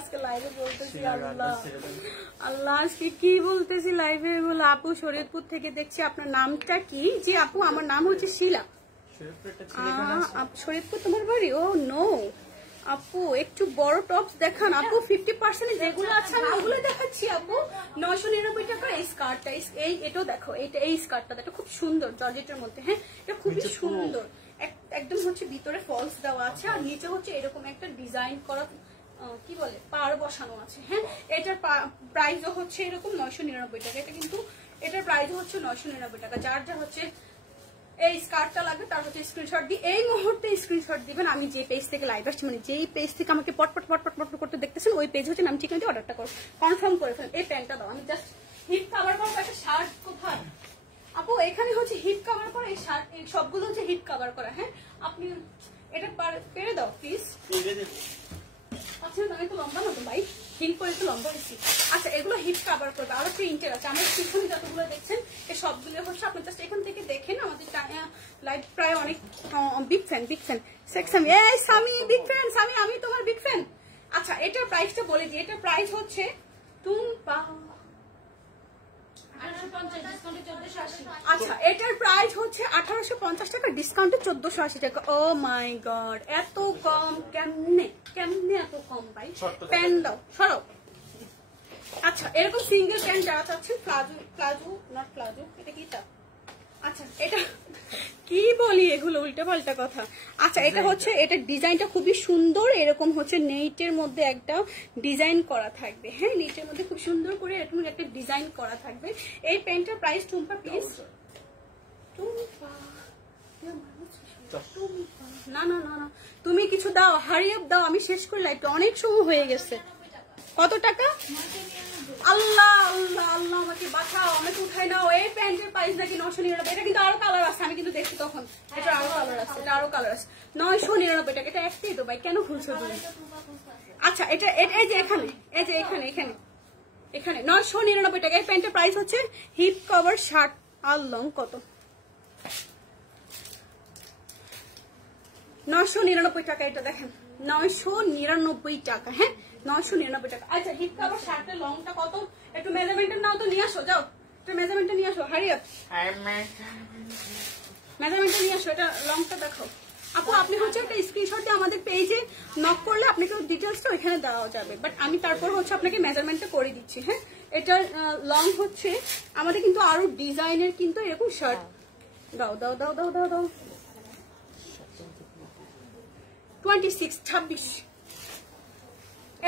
আজকে লাইভে বলতেছি আল্লাহ আল্লাহ আজকে কি বলতেছি লাইভে বলে। আপু শরীয়তপুর থেকে দেখছি, আপনার নামটা কি? জি আপু আমার নাম হচ্ছে শিলা। শরীয়তপুর তোমার বাড়ি? ও নো আপু একটু বড় টপস দেখান আপু। 50% যেগুলো আছে আমি ওগুলো দেখাচ্ছি আপু। 999 টাকা এই স্কার্টটা, এই এটাও দেখো, এই স্কার্টটা এটা খুব সুন্দর জর্জেটের মধ্যে। হ্যাঁ এটা খুবই সুন্দর, একদম হচ্ছে ভিতরে ফলস দেওয়া আছে আর নিচে হচ্ছে এরকম একটা ডিজাইন করা কি বলে পার বসানো আছে। হ্যাঁ এটার প্রাইসও হচ্ছে এরকম 999 টাকা। এটা কিন্তু এটার প্রাইস হচ্ছে 999 টাকা। যার যা হচ্ছে এই স্কার্টটা লাগবে তার হচ্ছে স্ক্রিনশট দিয়ে এই মুহূর্তে স্ক্রিনশট দিবেন। আমি যে পেজ থেকে লাইভ আসছি, মানে যেই পেজ থেকে আমাকে পটপট পটপট পটপট করতে দেখতেছেন ওই পেজ হচ্ছে নাম ঠিকানা দিয়ে অর্ডারটা করো, কনফার্ম করে ফেলেন। এই প্যান্টটা দাও, আমি জাস্ট হিপ কভার করবো। একটা শার্ট কোথায় আপু? এখানে হচ্ছে হিপ কভার করা, এই শার্ট এই সবগুলো হচ্ছে হিপ কভার করা। হ্যাঁ আপনি এটা পেরে দাও প্লিজ। আচ্ছা আমি তো লম্বা না তো ভাই, হিল করে একটু লম্বা হয়েছি। আচ্ছা এগুলো হিপ কভার করবে, আরো প্রিন্টের আছে। আমার পিছনে যতগুলো দেখছেন এই সবগুলো হচ্ছে আপনি জাস্ট এখান থেকে দেখেন। আমাদের লাইভ প্রায় অনেক বিগ ফ্যান সেকশন। এই সামি বিগ ফ্যান, সামি আমি তোমার বিগ ফ্যান। আচ্ছা এটার প্রাইসটা বলে দিই। এটার প্রাইস হচ্ছে টুম্পা 1850 আচ্ছা এটার প্রাইস হচ্ছে 1850 টাকা, ডিসকাউন্টে 1480 টাকা। ও মাই গড এত কম কেমনে এত কম ভাই? প্যান্ট দাও সরো। আচ্ছা এরকম সিঙ্গেল প্যান্ট যারা চাচ্ছেন, প্লাজো এটা কি তা? আচ্ছা এটা কি বলি এগুলো উল্টা পাল্টা কথা। আচ্ছা এটা হচ্ছে এটার ডিজাইনটা খুবই সুন্দর, এরকম হচ্ছে নেটের মধ্যে একটা ডিজাইন করা থাকবে। হ্যাঁ নেটের মধ্যে খুব সুন্দর করে এরকম একটা ডিজাইন করা থাকবে। এই প্যান্টের প্রাইস টুম্পা প্লিজ, না না না না তুমি কিছু দাও, হারিয়ে দাও, আমি শেষ করে লাইভটা অনেক সময় হয়ে গেছে। কত টাকা? আল্লাহ আল্লাহ আল্লাহ আমাকে বাঁচাও, আমাকে উঠাই নাও। এই প্যান্টের প্রাইস নাকি 999। এটা কিন্তু আরো কালার আছে, আমি কিন্তু দেখছি তখন এটা আরো কালার আছে, এটা আরো কালার আছে। 999 টাকা। এটা একটাই তো ভাই, কেন খুলছো তুমি? আচ্ছা এটা এই যে এখানে, এই যে এখানে 999 টাকা। এই প্যান্টের প্রাইস হচ্ছে হিপ কভার শার্ট আর লং কত? 999 টাকা। এটা দেখেন 999 টাকা। হ্যাঁ 999 টাকা। আচ্ছা হিপ কভার শার্টের লংটা কত? একটু মেজারমেন্টের নাও তো, নিয়ে আসো যাও, একটু মেজারমেন্টটা নিয়ে আসো, হারি আপ মেজারমেন্টটা নিয়ে আসো। এটা লংটা দেখো আপু। আপনি হচ্ছে একটা স্ক্রিনশট দিয়ে আমাদের পেজে নক করলে আপনাকে ডিটেলসটা ওইখানে দেওয়া যাবে, বাট আমি তারপর হচ্ছে আপনাকে মেজারমেন্টটা করে দিচ্ছি। হ্যাঁ এটার লং হচ্ছে আমাদের কিন্তু আরো ডিজাইনের কিন্তু এরকম শার্ট দাও দাও দাও দাও দাও দাও 26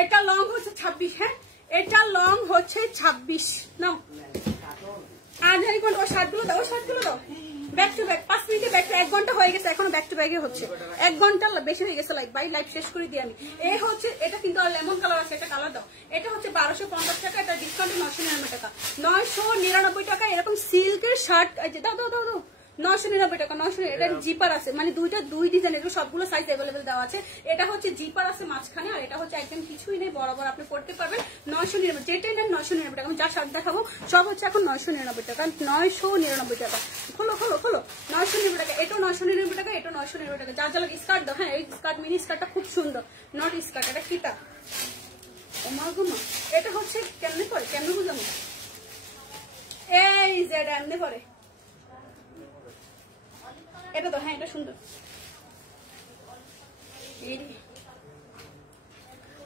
এটা লং হচ্ছে 26। হ্যাঁ এটা লং হচ্ছে 26। নাও আধারি কোন ও শার্টগুলো দাও, শার্টগুলো দাও ব্যাক টু ব্যাক। 5 মিনিটে ব্যাক টু 1 ঘন্টা হয়ে গেছে, এখনো ব্যাক টু ব্যাকে হচ্ছে। 1 ঘন্টা বেশি হয়ে গেছে লাইভ শেষ করে দিই আমি। এই হচ্ছে এটা কিন্তু লেমন কালার আছে, এটা কালার দাও। এটা হচ্ছে 1250 টাকা, এটা ডিসকাউন্টে 999 টাকা। 999 টাকা এরকম সিল্কের শার্ট দাও দাও দাও দাও 999 টাকা। 900 এটা জিপার আছে, মানে দুই ডিজাইন, এগুলো সবগুলো সাইজ অ্যাভেলেবেল দেওয়া আছে। এটা হচ্ছে জিপার আছে মাঝখানে, আর এটা হচ্ছে একদম কিছুই নেই, বরাবর আপনি পড়তে পারবেন। 999 যেটাই নেন 999 টাকা। আমি যা শার্ট দেখাবো সব হচ্ছে এখন 999 টাকা। 999 টাকা। খোলো 999 টাকা। এটাও 999 টাকা, এটাও 999 টাকা। যা যা লাগে স্কার্ট দাও। হ্যাঁ এই স্কার্ট মিনি স্কার্টটা খুব সুন্দর, নট স্কার্ট, এটা কিতা ওমা গুমা। এটা হচ্ছে কেমনে পরে, কেমনে বুঝাবো? এই যে এটা এমনি পরে, এটা তো হ্যাঁ এটা সুন্দর।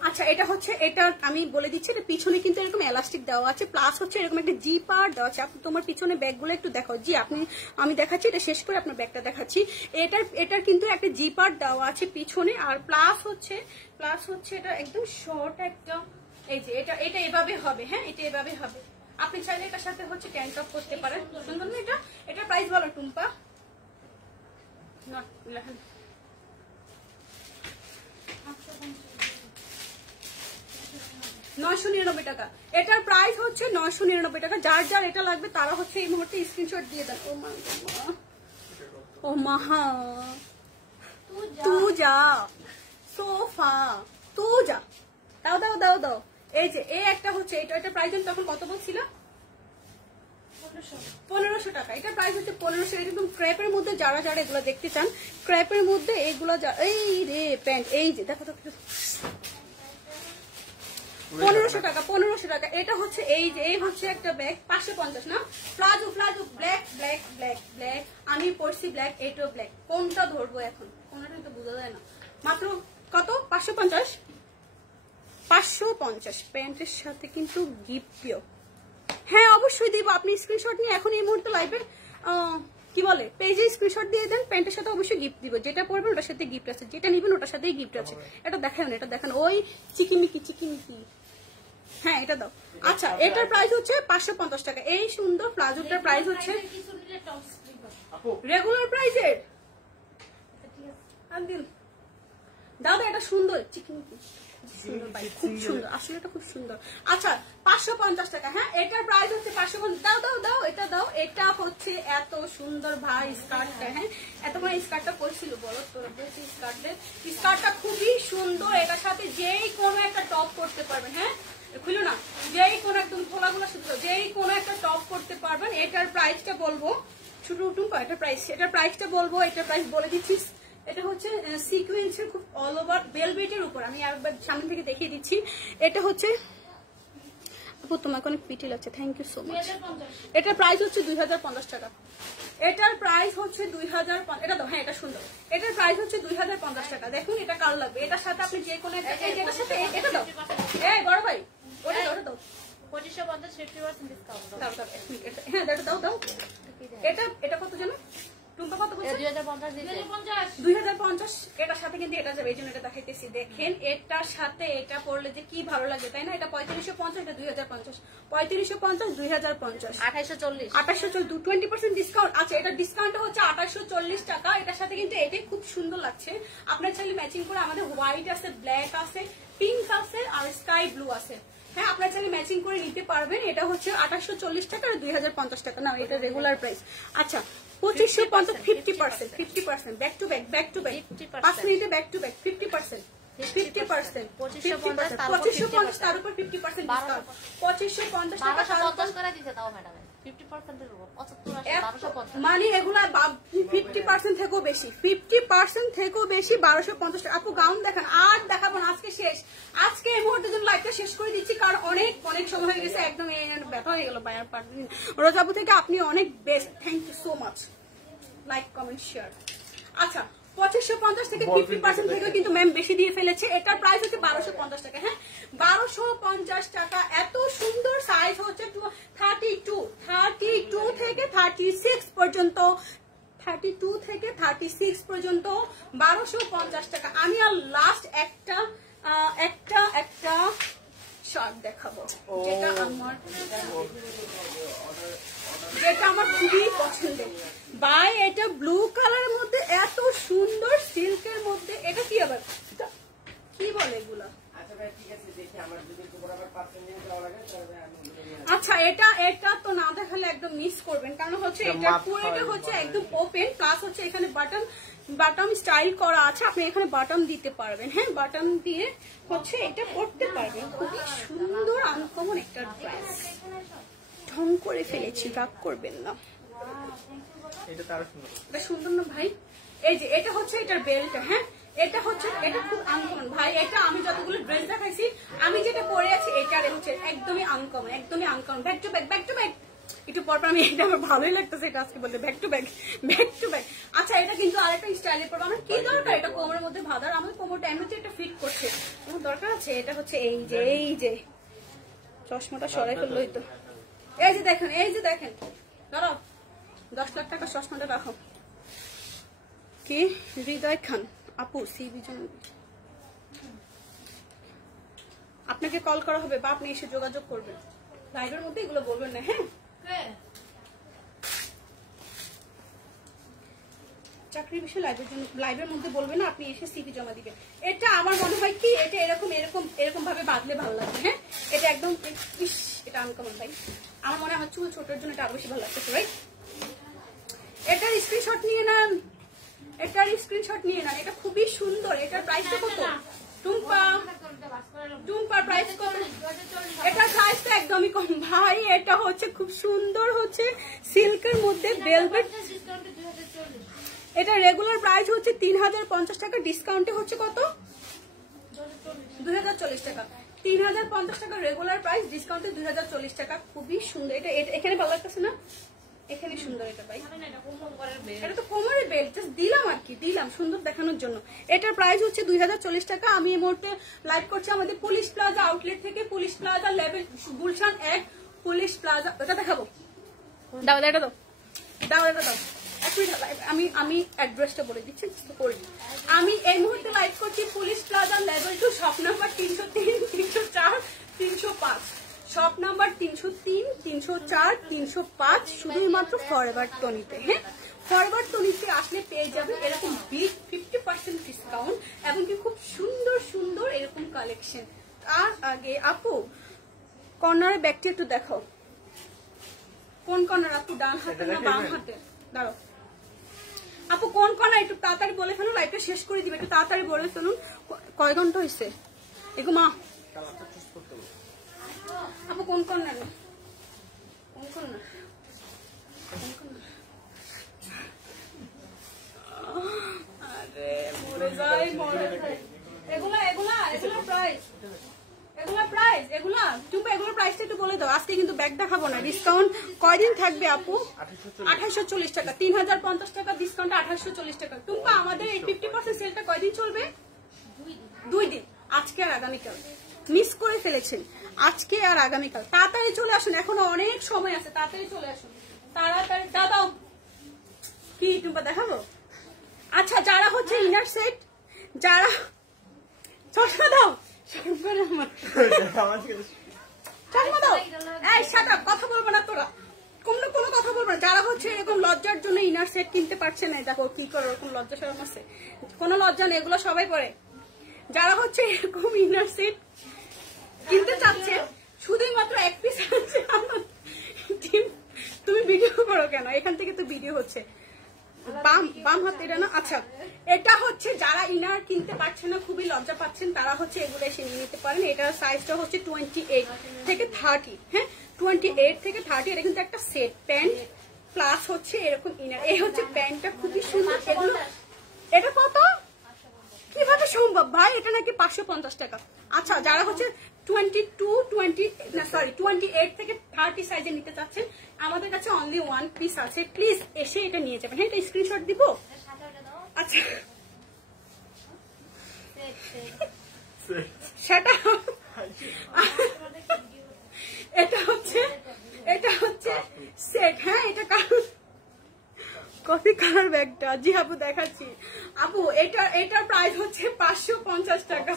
আচ্ছা এটা হচ্ছে, এটা আমি বলে দিচ্ছি, এটা পিছনে কিন্তু এরকম এলাস্টিক দেওয়া আছে, প্লাস হচ্ছে এরকম একটা জি পার দেওয়া আছে। আপনি তোমার পিছনে ব্যাগগুলো একটু দেখো। জি আমি দেখাচ্ছি, এটা শেষ করে আপনার ব্যাগটা দেখাচ্ছি। এটার কিন্তু একটা জি পার দেওয়া আছে পিছনে, আর প্লাস হচ্ছে এটা একদম শর্ট একটা, এই যে এটা এভাবে হবে। হ্যাঁ এটা এভাবে হবে, আপনি চাইলে এটার সাথে হচ্ছে ট্যাঙ্ক টপ করতে পারেন। সুন্দর না এটা? এটার প্রাইস বলো টুম্পা। 999 টাকা। এটার প্রাইস হচ্ছে 999 টাকা। যার যার এটা লাগবে তারা হচ্ছে এই মুহূর্তে স্ক্রিনশট দিয়ে দেন। ও মা তু যা সোফা তু যা দাও দাও দাও দাও। এই যে এই একটা হচ্ছে এটা প্রাইস তখন কত বলছিল? 1500 টাকা। এটা প্রাইস হচ্ছে 1500। একদম ক্র্যাপের মধ্যে যারা যারা এগুলো দেখতে চান, ক্র্যাপের মধ্যে এইগুলো এই রে প্যান্ট, এই যে দেখো তো 1500 টাকা, 1500 টাকা। এটা হচ্ছে এই যে এই হচ্ছে একটা ব্যাগ 550 না। Palazzo palazzo black black black black, আমি পরছি ব্ল্যাক, এটাও ব্ল্যাক। কোনটা ধরবো এখন, কোনটা তো বোঝা যায় না। মাত্র কত? 550। 550 প্যান্টের সাথে কিন্তু গিফটও। হ্যাঁ অবশ্যই দিব। আপনি স্ক্রিনশট নিয়ে এখন এই মুহূর্তে লাইভে কি বলে পেজে স্ক্রিনশট দিয়ে দেন, প্যান্টের সাথে অবশ্যই গিফট দিব। যেটা পরবেন ওটার সাথে গিফট আছে, যেটা নিবেন ওটার সাথেই গিফট আছে। এটা দেখেন, এটা দেখেন ওই চিকিমিকি চিকিমিকি। হ্যাঁ এটা দাও। আচ্ছা এটার প্রাইস হচ্ছে 550 টাকা। এই সুন্দর প্লাজোটার প্রাইস হচ্ছে রেগুলার প্রাইসের। দাদা এটা সুন্দর চিকিমিকি, সুন্দর ভাই, খুব সুন্দর, আসলে এটা খুব সুন্দর। আচ্ছা 550 টাকা। হ্যাঁ এটার প্রাইস হচ্ছে 550। দাও দাও দাও, এটা দাও। এটা হচ্ছে এত সুন্দর ভাই স্কার্টটা। হ্যাঁ এতক্ষণ স্কার্টটা পরছিল, বলো তোর স্কার্টটা খুবই সুন্দর। এটার সাথে যেই কোনো একটা টপ করতে পারবেন। হ্যাঁ খুলো না, যেই কোনো একদম খোলাগুলা শুধু যেই কোনো একটা টপ করতে পারবেন। এটার প্রাইসটা বলবো ছোট টুম্পা, এটার প্রাইসটা বলবো। এটার প্রাইস বলে দিচ্ছি। এটা হচ্ছে সিকোয়েন্সের খুব অল ওভার ভেলভেটের উপর। আমি আরেকবার সামনে থেকে দেখিয়ে দিচ্ছি। এটা হচ্ছে আপু তোমাকে অনেক পিটি লাগছে, থ্যাংক ইউ সো মাচ। এটার প্রাইস হচ্ছে 2050 টাকা। এটার প্রাইস হচ্ছে 2050। এটা দাও। হ্যাঁ এটা সুন্দর। এটার প্রাইস হচ্ছে 2050 টাকা। দেখুন এটা কালো লাগবে, এটার সাথে আপনি যে কোনো একটা, এটার সাথে এটা দাও। এই বড় ভাই ওটা দাও, ওটা দাও। 2550 50% ডিসকাউন্ট দাও দাও। হ্যাঁ দাও দাও দাও। এটা কত জানো টুম্পা, কত বলছো? 2050। এটার সাথে কিন্তু এটা যাবে, এই জন্য এটা দেখাইতেছি। দেখেন এটার সাথে এটা পড়লে যে কি ভালো লাগে, তাই না? এটা 3550, এটা 2050। 3550 2050 2840 20% ডিসকাউন্ট। আচ্ছা এটা ডিসকাউন্ট হচ্ছে 2840 টাকা। এটার সাথে কিন্তু এটাই খুব সুন্দর লাগছে। আপনার চাইলে ম্যাচিং করে আমাদের হোয়াইট আছে, ব্ল্যাক আছে, পিঙ্ক আছে আর স্কাই ব্লু আছে। হ্যাঁ আপনার চাইলে ম্যাচিং করে নিতে পারবেন। এটা হচ্ছে 2840 টাকা আর 2050 টাকা না, এটা রেগুলার প্রাইস। আচ্ছা 2550 50% ব্যাক টু ব্যাক 5 মিনিটে ব্যাক টু ব্যাক 50% 2550 তার উপর 50% ডিসকাউন্ট। 2550 টাকা 1250 করে দিতে দাও ম্যাডাম। 50% এর উপর 75 আসে 1250। মানে এগুলা 50% থেকেও বেশি, 50% থেকেও বেশি 1250 টাকা। আপু গাউন দেখান। আর দেখাবো না, আজকে শেষ। আজকে এই মুহূর্তের জন্য লাইভটা শেষ করে দিচ্ছি, কারণ অনেক সময় হয়ে গেছে, একদম ব্যথা হয়ে গেল। বায়ার পারদিন রোজাবু থেকে আপনি অনেক best, thank you so much. Like comment share. আচ্ছা 2550 থেকে 50% থেকে কিন্তু ম্যাম বেশি দিয়ে ফেলেছে। এটার প্রাইস হচ্ছে 1250 টাকা। হ্যাঁ 1250 টাকা। এত সুন্দর সাইজ হচ্ছে 32 থেকে 36 পর্যন্ত, 32 থেকে 36 পর্যন্ত 1250 টাকা। আমি আর লাস্ট একটা শার্ট দেখাবো, যেটা আমার খুবই পছন্দের ভাই। এটা ব্লু কালারের মধ্যে এত সুন্দর সিল্কের মধ্যে। এটা কি আবার কি বলে এগুলা? আচ্ছা এটা তো না দেখালে একদম মিস করবেন, কারণ হচ্ছে এটা পুরোটা হচ্ছে একদম ওপেন, প্লাস হচ্ছে এখানে বাটন স্টাইল করা আছে। আপনি এখানে বাটন দিতে পারবেন। হ্যাঁ বাটন দিয়ে হচ্ছে এটা পড়তে পারবেন। খুবই সুন্দর আনকমন একটা ড্রেস। ঢং করে ফেলেছি, রাগ করবেন না। এটা সুন্দর না ভাই? এই যে এটা হচ্ছে এটার বেল্ট। হ্যাঁ এটা খুব আনকমন ভাই। এটা আমি যতগুলো ড্রেস দেখাইছি, আমি যেটা পরে আছি এটার হচ্ছে একদমই আনকমন। ব্যাক টু ব্যাক একটু পর আমি, এটা আমার ভালোই লাগতেছে এটা আজকে বলতে, ব্যাক টু ব্যাক। আচ্ছা এটা কিন্তু আরেকটা স্টাইলে পড়বো। আমার কি দরকার এটা কোমরের মধ্যে বাঁধার? আমার কোমরটা এমনিতে এটা ফিট করছে, আমার দরকার আছে। এটা হচ্ছে এই যে চশমাটা সরাই ফেললোই তো। এই যে দেখেন ধরো 10 লাখ টাকা চশমাটা রাখো। কি হৃদয় খান আপু সিবি জন্য আপনাকে কল করা হবে বা আপনি এসে যোগাযোগ করবেন। লাইভের মধ্যে এগুলো বলবেন না। হ্যাঁ চাকরির বিষয়ে লাইভের মধ্যে বলবেন না, আপনি এসে সিভি জমা দিবেন। এটা আমার মনে হয় কি এটা এরকম ভাবে বাঁধলে ভালো লাগবে। হ্যাঁ এটা একদম এটা আনকমন ভাই। আমার মনে হয় চুল ছোটের জন্য এটা আরো বেশি ভালো লাগছে। রাইট এটার স্ক্রিনশট নিয়ে নেন, এটা খুবই সুন্দর। এটার প্রাইস কত টুম্পার প্রাইস কত? এটার প্রাইস তো একদমই কম ভাই। ভাই এটা হচ্ছে খুব সুন্দর হচ্ছে সিল্কের মধ্যে ভেলভেট। ডিসকাউন্টে 2040 এটা রেগুলার প্রাইস হচ্ছে 3050 টাকা, ডিসকাউন্টে হচ্ছে কত 2040 টাকা। 3050 টাকা রেগুলার প্রাইস, ডিসকাউন্টে 2040 টাকা। খুবই সুন্দর এটা, এখানে ভালো লাগতেছে না? এখানে সুন্দর এটা ভাই, এটা তো কোমরের বেল্ট, জাস্ট দিলাম আর কি, দিলাম সুন্দর দেখানোর জন্য। এটার প্রাইস হচ্ছে 2040 টাকা। আমি এই মুহূর্তে লাইভ করছি আমাদের পুলিশ প্লাজা আউটলেট থেকে, police plaza level Gulshan 1 police plaza. এটা দেখাবো, দাও এটা দাও, দাও এটা দাও। আমি অ্যাড্রেসটা বলে দিচ্ছি, আমি এই মুহূর্তে লাইভ করছি police plaza level 2 shop number 303, 304, 305, shop number 303, 304, 305, শুধুমাত্র ফরএভার টনিতে। হ্যাঁ, ফরএভার টনিতে আসলে পেয়ে যাবে এরকম বিগ 50% ডিসকাউন্ট এবং কি খুব সুন্দর সুন্দর এরকম কালেকশন। আর আগে আপু কর্নারের ব্যাগটি একটু দেখাও, কোন কর্নার আপু, ডান হাতে না বাম হাতে? দাঁড়াও আপু, কোন কর্নার একটু তাড়াতাড়ি বলে ফেলুন, লাইভটা শেষ করে দিবে, একটু তাড়াতাড়ি বলে ফেলুন। কয় ঘন্টা হয়েছে এগো মা? আপু কোন কর্নার, কোন কর্নার? আরে মরে যাই, মরে যাই। এগুলা এগুলা এগুলা প্রাইস, এগুলা প্রাইস, এগুলা তুমি এগুলোর প্রাইসটা একটু বলে দাও। আজকে কিন্তু ব্যাগ দেখাবো না, ডিসকাউন্ট কয়দিন থাকবে আপু? 2840 টাকা, 3050 টাকা ডিসকাউন্ট, 2840 টাকা। টুম্পা আমাদের এই 50% সেলটা কয়দিন চলবে? 2 দিন, আজকে আর আগামীকাল। মিস করে ফেলেছেন, আজকে আর আগামীকাল। তাড়াতাড়ি চলে আসুন, এখনো অনেক সময় আছে, তাড়াতাড়ি চলে আসুন, তাড়াতাড়ি। দাও কি টুম্পা দেখাবো? আচ্ছা, যারা হচ্ছে ইনার সেট, যারা চশমা দাও, কথা বলবো না তোরা, কোনো কথা বলবো না। যারা হচ্ছে এরকম লজ্জার জন্য ইনার সেট কিনতে পারছে না, দেখো কি করে, ওরকম লজ্জা শরম আছে? কোনো লজ্জা নেই, এগুলো সবাই পরে। যারা হচ্ছে এরকম ইনার সেট কিনতে চাচ্ছে, শুধুই মাত্র 1 পিস আছে। তুমি ভিডিও করো কেন? এখান থেকে তো ভিডিও হচ্ছে। বাম হাতে এটা না? আচ্ছা, এটা হচ্ছে যারা ইনার কিনতে পারছেন না, খুবই লজ্জা পাচ্ছেন, তারা হচ্ছে এগুলো এসে নিয়ে নিতে পারেন। এটার সাইজটা হচ্ছে 28 থেকে 30। হ্যাঁ, 28 থেকে 30। এটা কিন্তু একটা সেট প্যান্ট প্লাস হচ্ছে এরকম ইনার। এই হচ্ছে প্যান্টটা, খুবই সুন্দর। এগুলো এটা কত, কিভাবে সম্ভব ভাই? এটা নাকি 550 টাকা। আচ্ছা, যারা হচ্ছে 28 থেকে 30 সাইজে নিতে চাচ্ছেন, আমাদের কাছে অনলি 1 পিস আছে। প্লিজ এসে এটা নিয়ে যাবেন। হ্যাঁ, এটা স্ক্রিনশট দিব। আচ্ছা, সেটা এটা হচ্ছে সেট। হ্যাঁ, এটা কফি কালার ব্যাগটা, জি আপু দেখাচ্ছি। আপু এটার প্রাইস হচ্ছে 550 টাকা।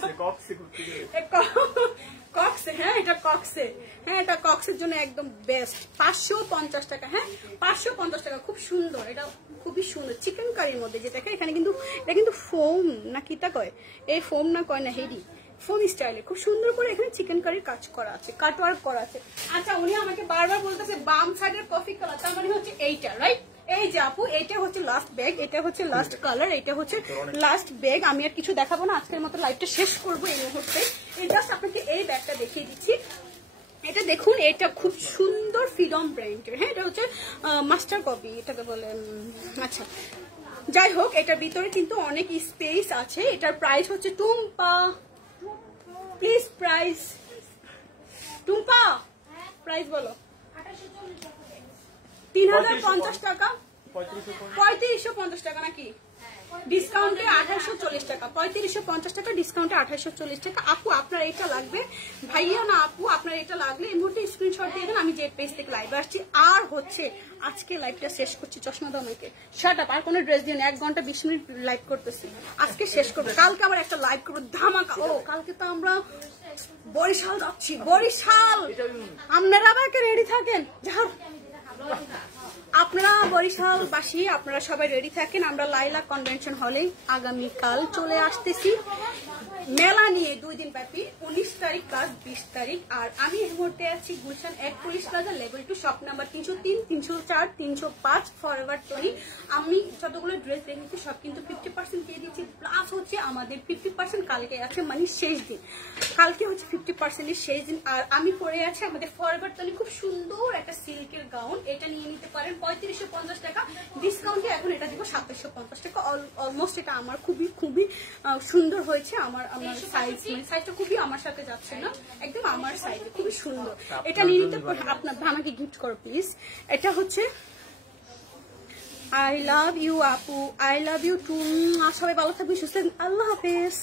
কক্সে, হ্যাঁ এটা কক্সে, হ্যাঁ এটা কক্সের জন্য একদম বেস্ট। 550 টাকা। হ্যাঁ, 550 টাকা। খুব সুন্দর, এটা খুবই সুন্দর চিকেন কারির মধ্যে। যে দেখে এখানে কিন্তু এটা কিন্তু ফোম না কিতা কয়, এই ফোম না কয় না, হেডি ফোম স্টাইলে খুব সুন্দর করে এখানে চিকেন কারির কাজ করা আছে, কাটওয়ার্ক করা আছে। আচ্ছা, উনি আমাকে বারবার বলতেছে বাম সাইডের কফি কালার, তার মানে হচ্ছে এইটা, রাইট? এই যে আপু, এটা হচ্ছে লাস্ট ব্যাগ, এটা হচ্ছে লাস্ট কালার, এটা হচ্ছে লাস্ট ব্যাগ। আমি আর কিছু দেখাবো না, আজকের মতো লাইভটা শেষ করবো এই মুহূর্তে। এই জাস্ট আপনাকে এই ব্যাগটা দেখিয়ে দিচ্ছি। এটা দেখুন, এটা খুব সুন্দর ফ্রিডম ব্র্যান্ডের। হ্যাঁ, এটা হচ্ছে মাস্টার কপি এটাকে বলে। আচ্ছা, যাই হোক, এটার ভিতরে কিন্তু অনেক স্পেস আছে। এটার প্রাইস হচ্ছে, Tumpa please price, Tumpa price বলো। 3050 টাকা, 3550 টাকা নাকি? ডিসকাউন্টে 2840 টাকা, 3550 টাকা ডিসকাউন্টে 2840 টাকা। আপু আপনার এটা লাগবে, ভাইয়া না আপু আপনার এটা লাগলে এই মুহূর্তে স্ক্রিনশট দিয়ে দেন। আমি যে পেজ থেকে লাইভ আসছি, আর হচ্ছে আজকে লাইভটা শেষ করছি। চশমা দাও আমাকে, শাট আপ। আর কোনো ড্রেস দিন, 1 ঘন্টা 20 মিনিট লাইভ করতেছি, আজকে শেষ করবো। কালকে আবার একটা লাইভ করবো ধামাকা। ও কালকে তো আমরা বরিশাল যাচ্ছি, বরিশাল। আপনারা আমাকে রেডি থাকেন, আপনারা বরিশালবাসী আপনারা সবাই রেডি থাকেন। আমরা লাইলা কনভেনশন হলে আগামীকাল চলে আসতেছি। মেলা নিয়ে 2 দিন ব্যাপী 19 তারিখ প্লাস 20 তারিখ। আর আমি এই মুহূর্তে আছি Gulshan 1 police plaza level 2 shop number 303, 304, 305 forever 20। আমি যতগুলো ড্রেস দেখেছি সব কিন্তু 50% দিয়ে দিচ্ছি, প্লাস হচ্ছে আমাদের 50% কালকে আছে, মানে শেষ দিন। কালকে হচ্ছে 50% এর শেষ দিন। আর আমি পরে আছি আমাদের ফরএভার 20 খুব সুন্দর একটা সিল্কের গাউন, এটা নিয়ে নিতে পারেন 3550 টাকা ডিসকাউন্টে। এখন এটা দিব 2750 টাকা। অলমোস্ট এটা আমার খুবই খুবই সুন্দর হয়েছে। আমার সাইজ, মানে সাইজটা খুবই আমার সাথে যাচ্ছে না, একদম আমার সাইজ, খুবই সুন্দর। এটা নিয়ে নিতে আপনার আমাকে গিফট করো প্লিজ। এটা হচ্ছে আই লাভ ইউ আপু, আই লাভ ইউ টু। সবাই ভালো থাকবে, সুস্থ থাকবেন, আল্লাহ হাফেজ।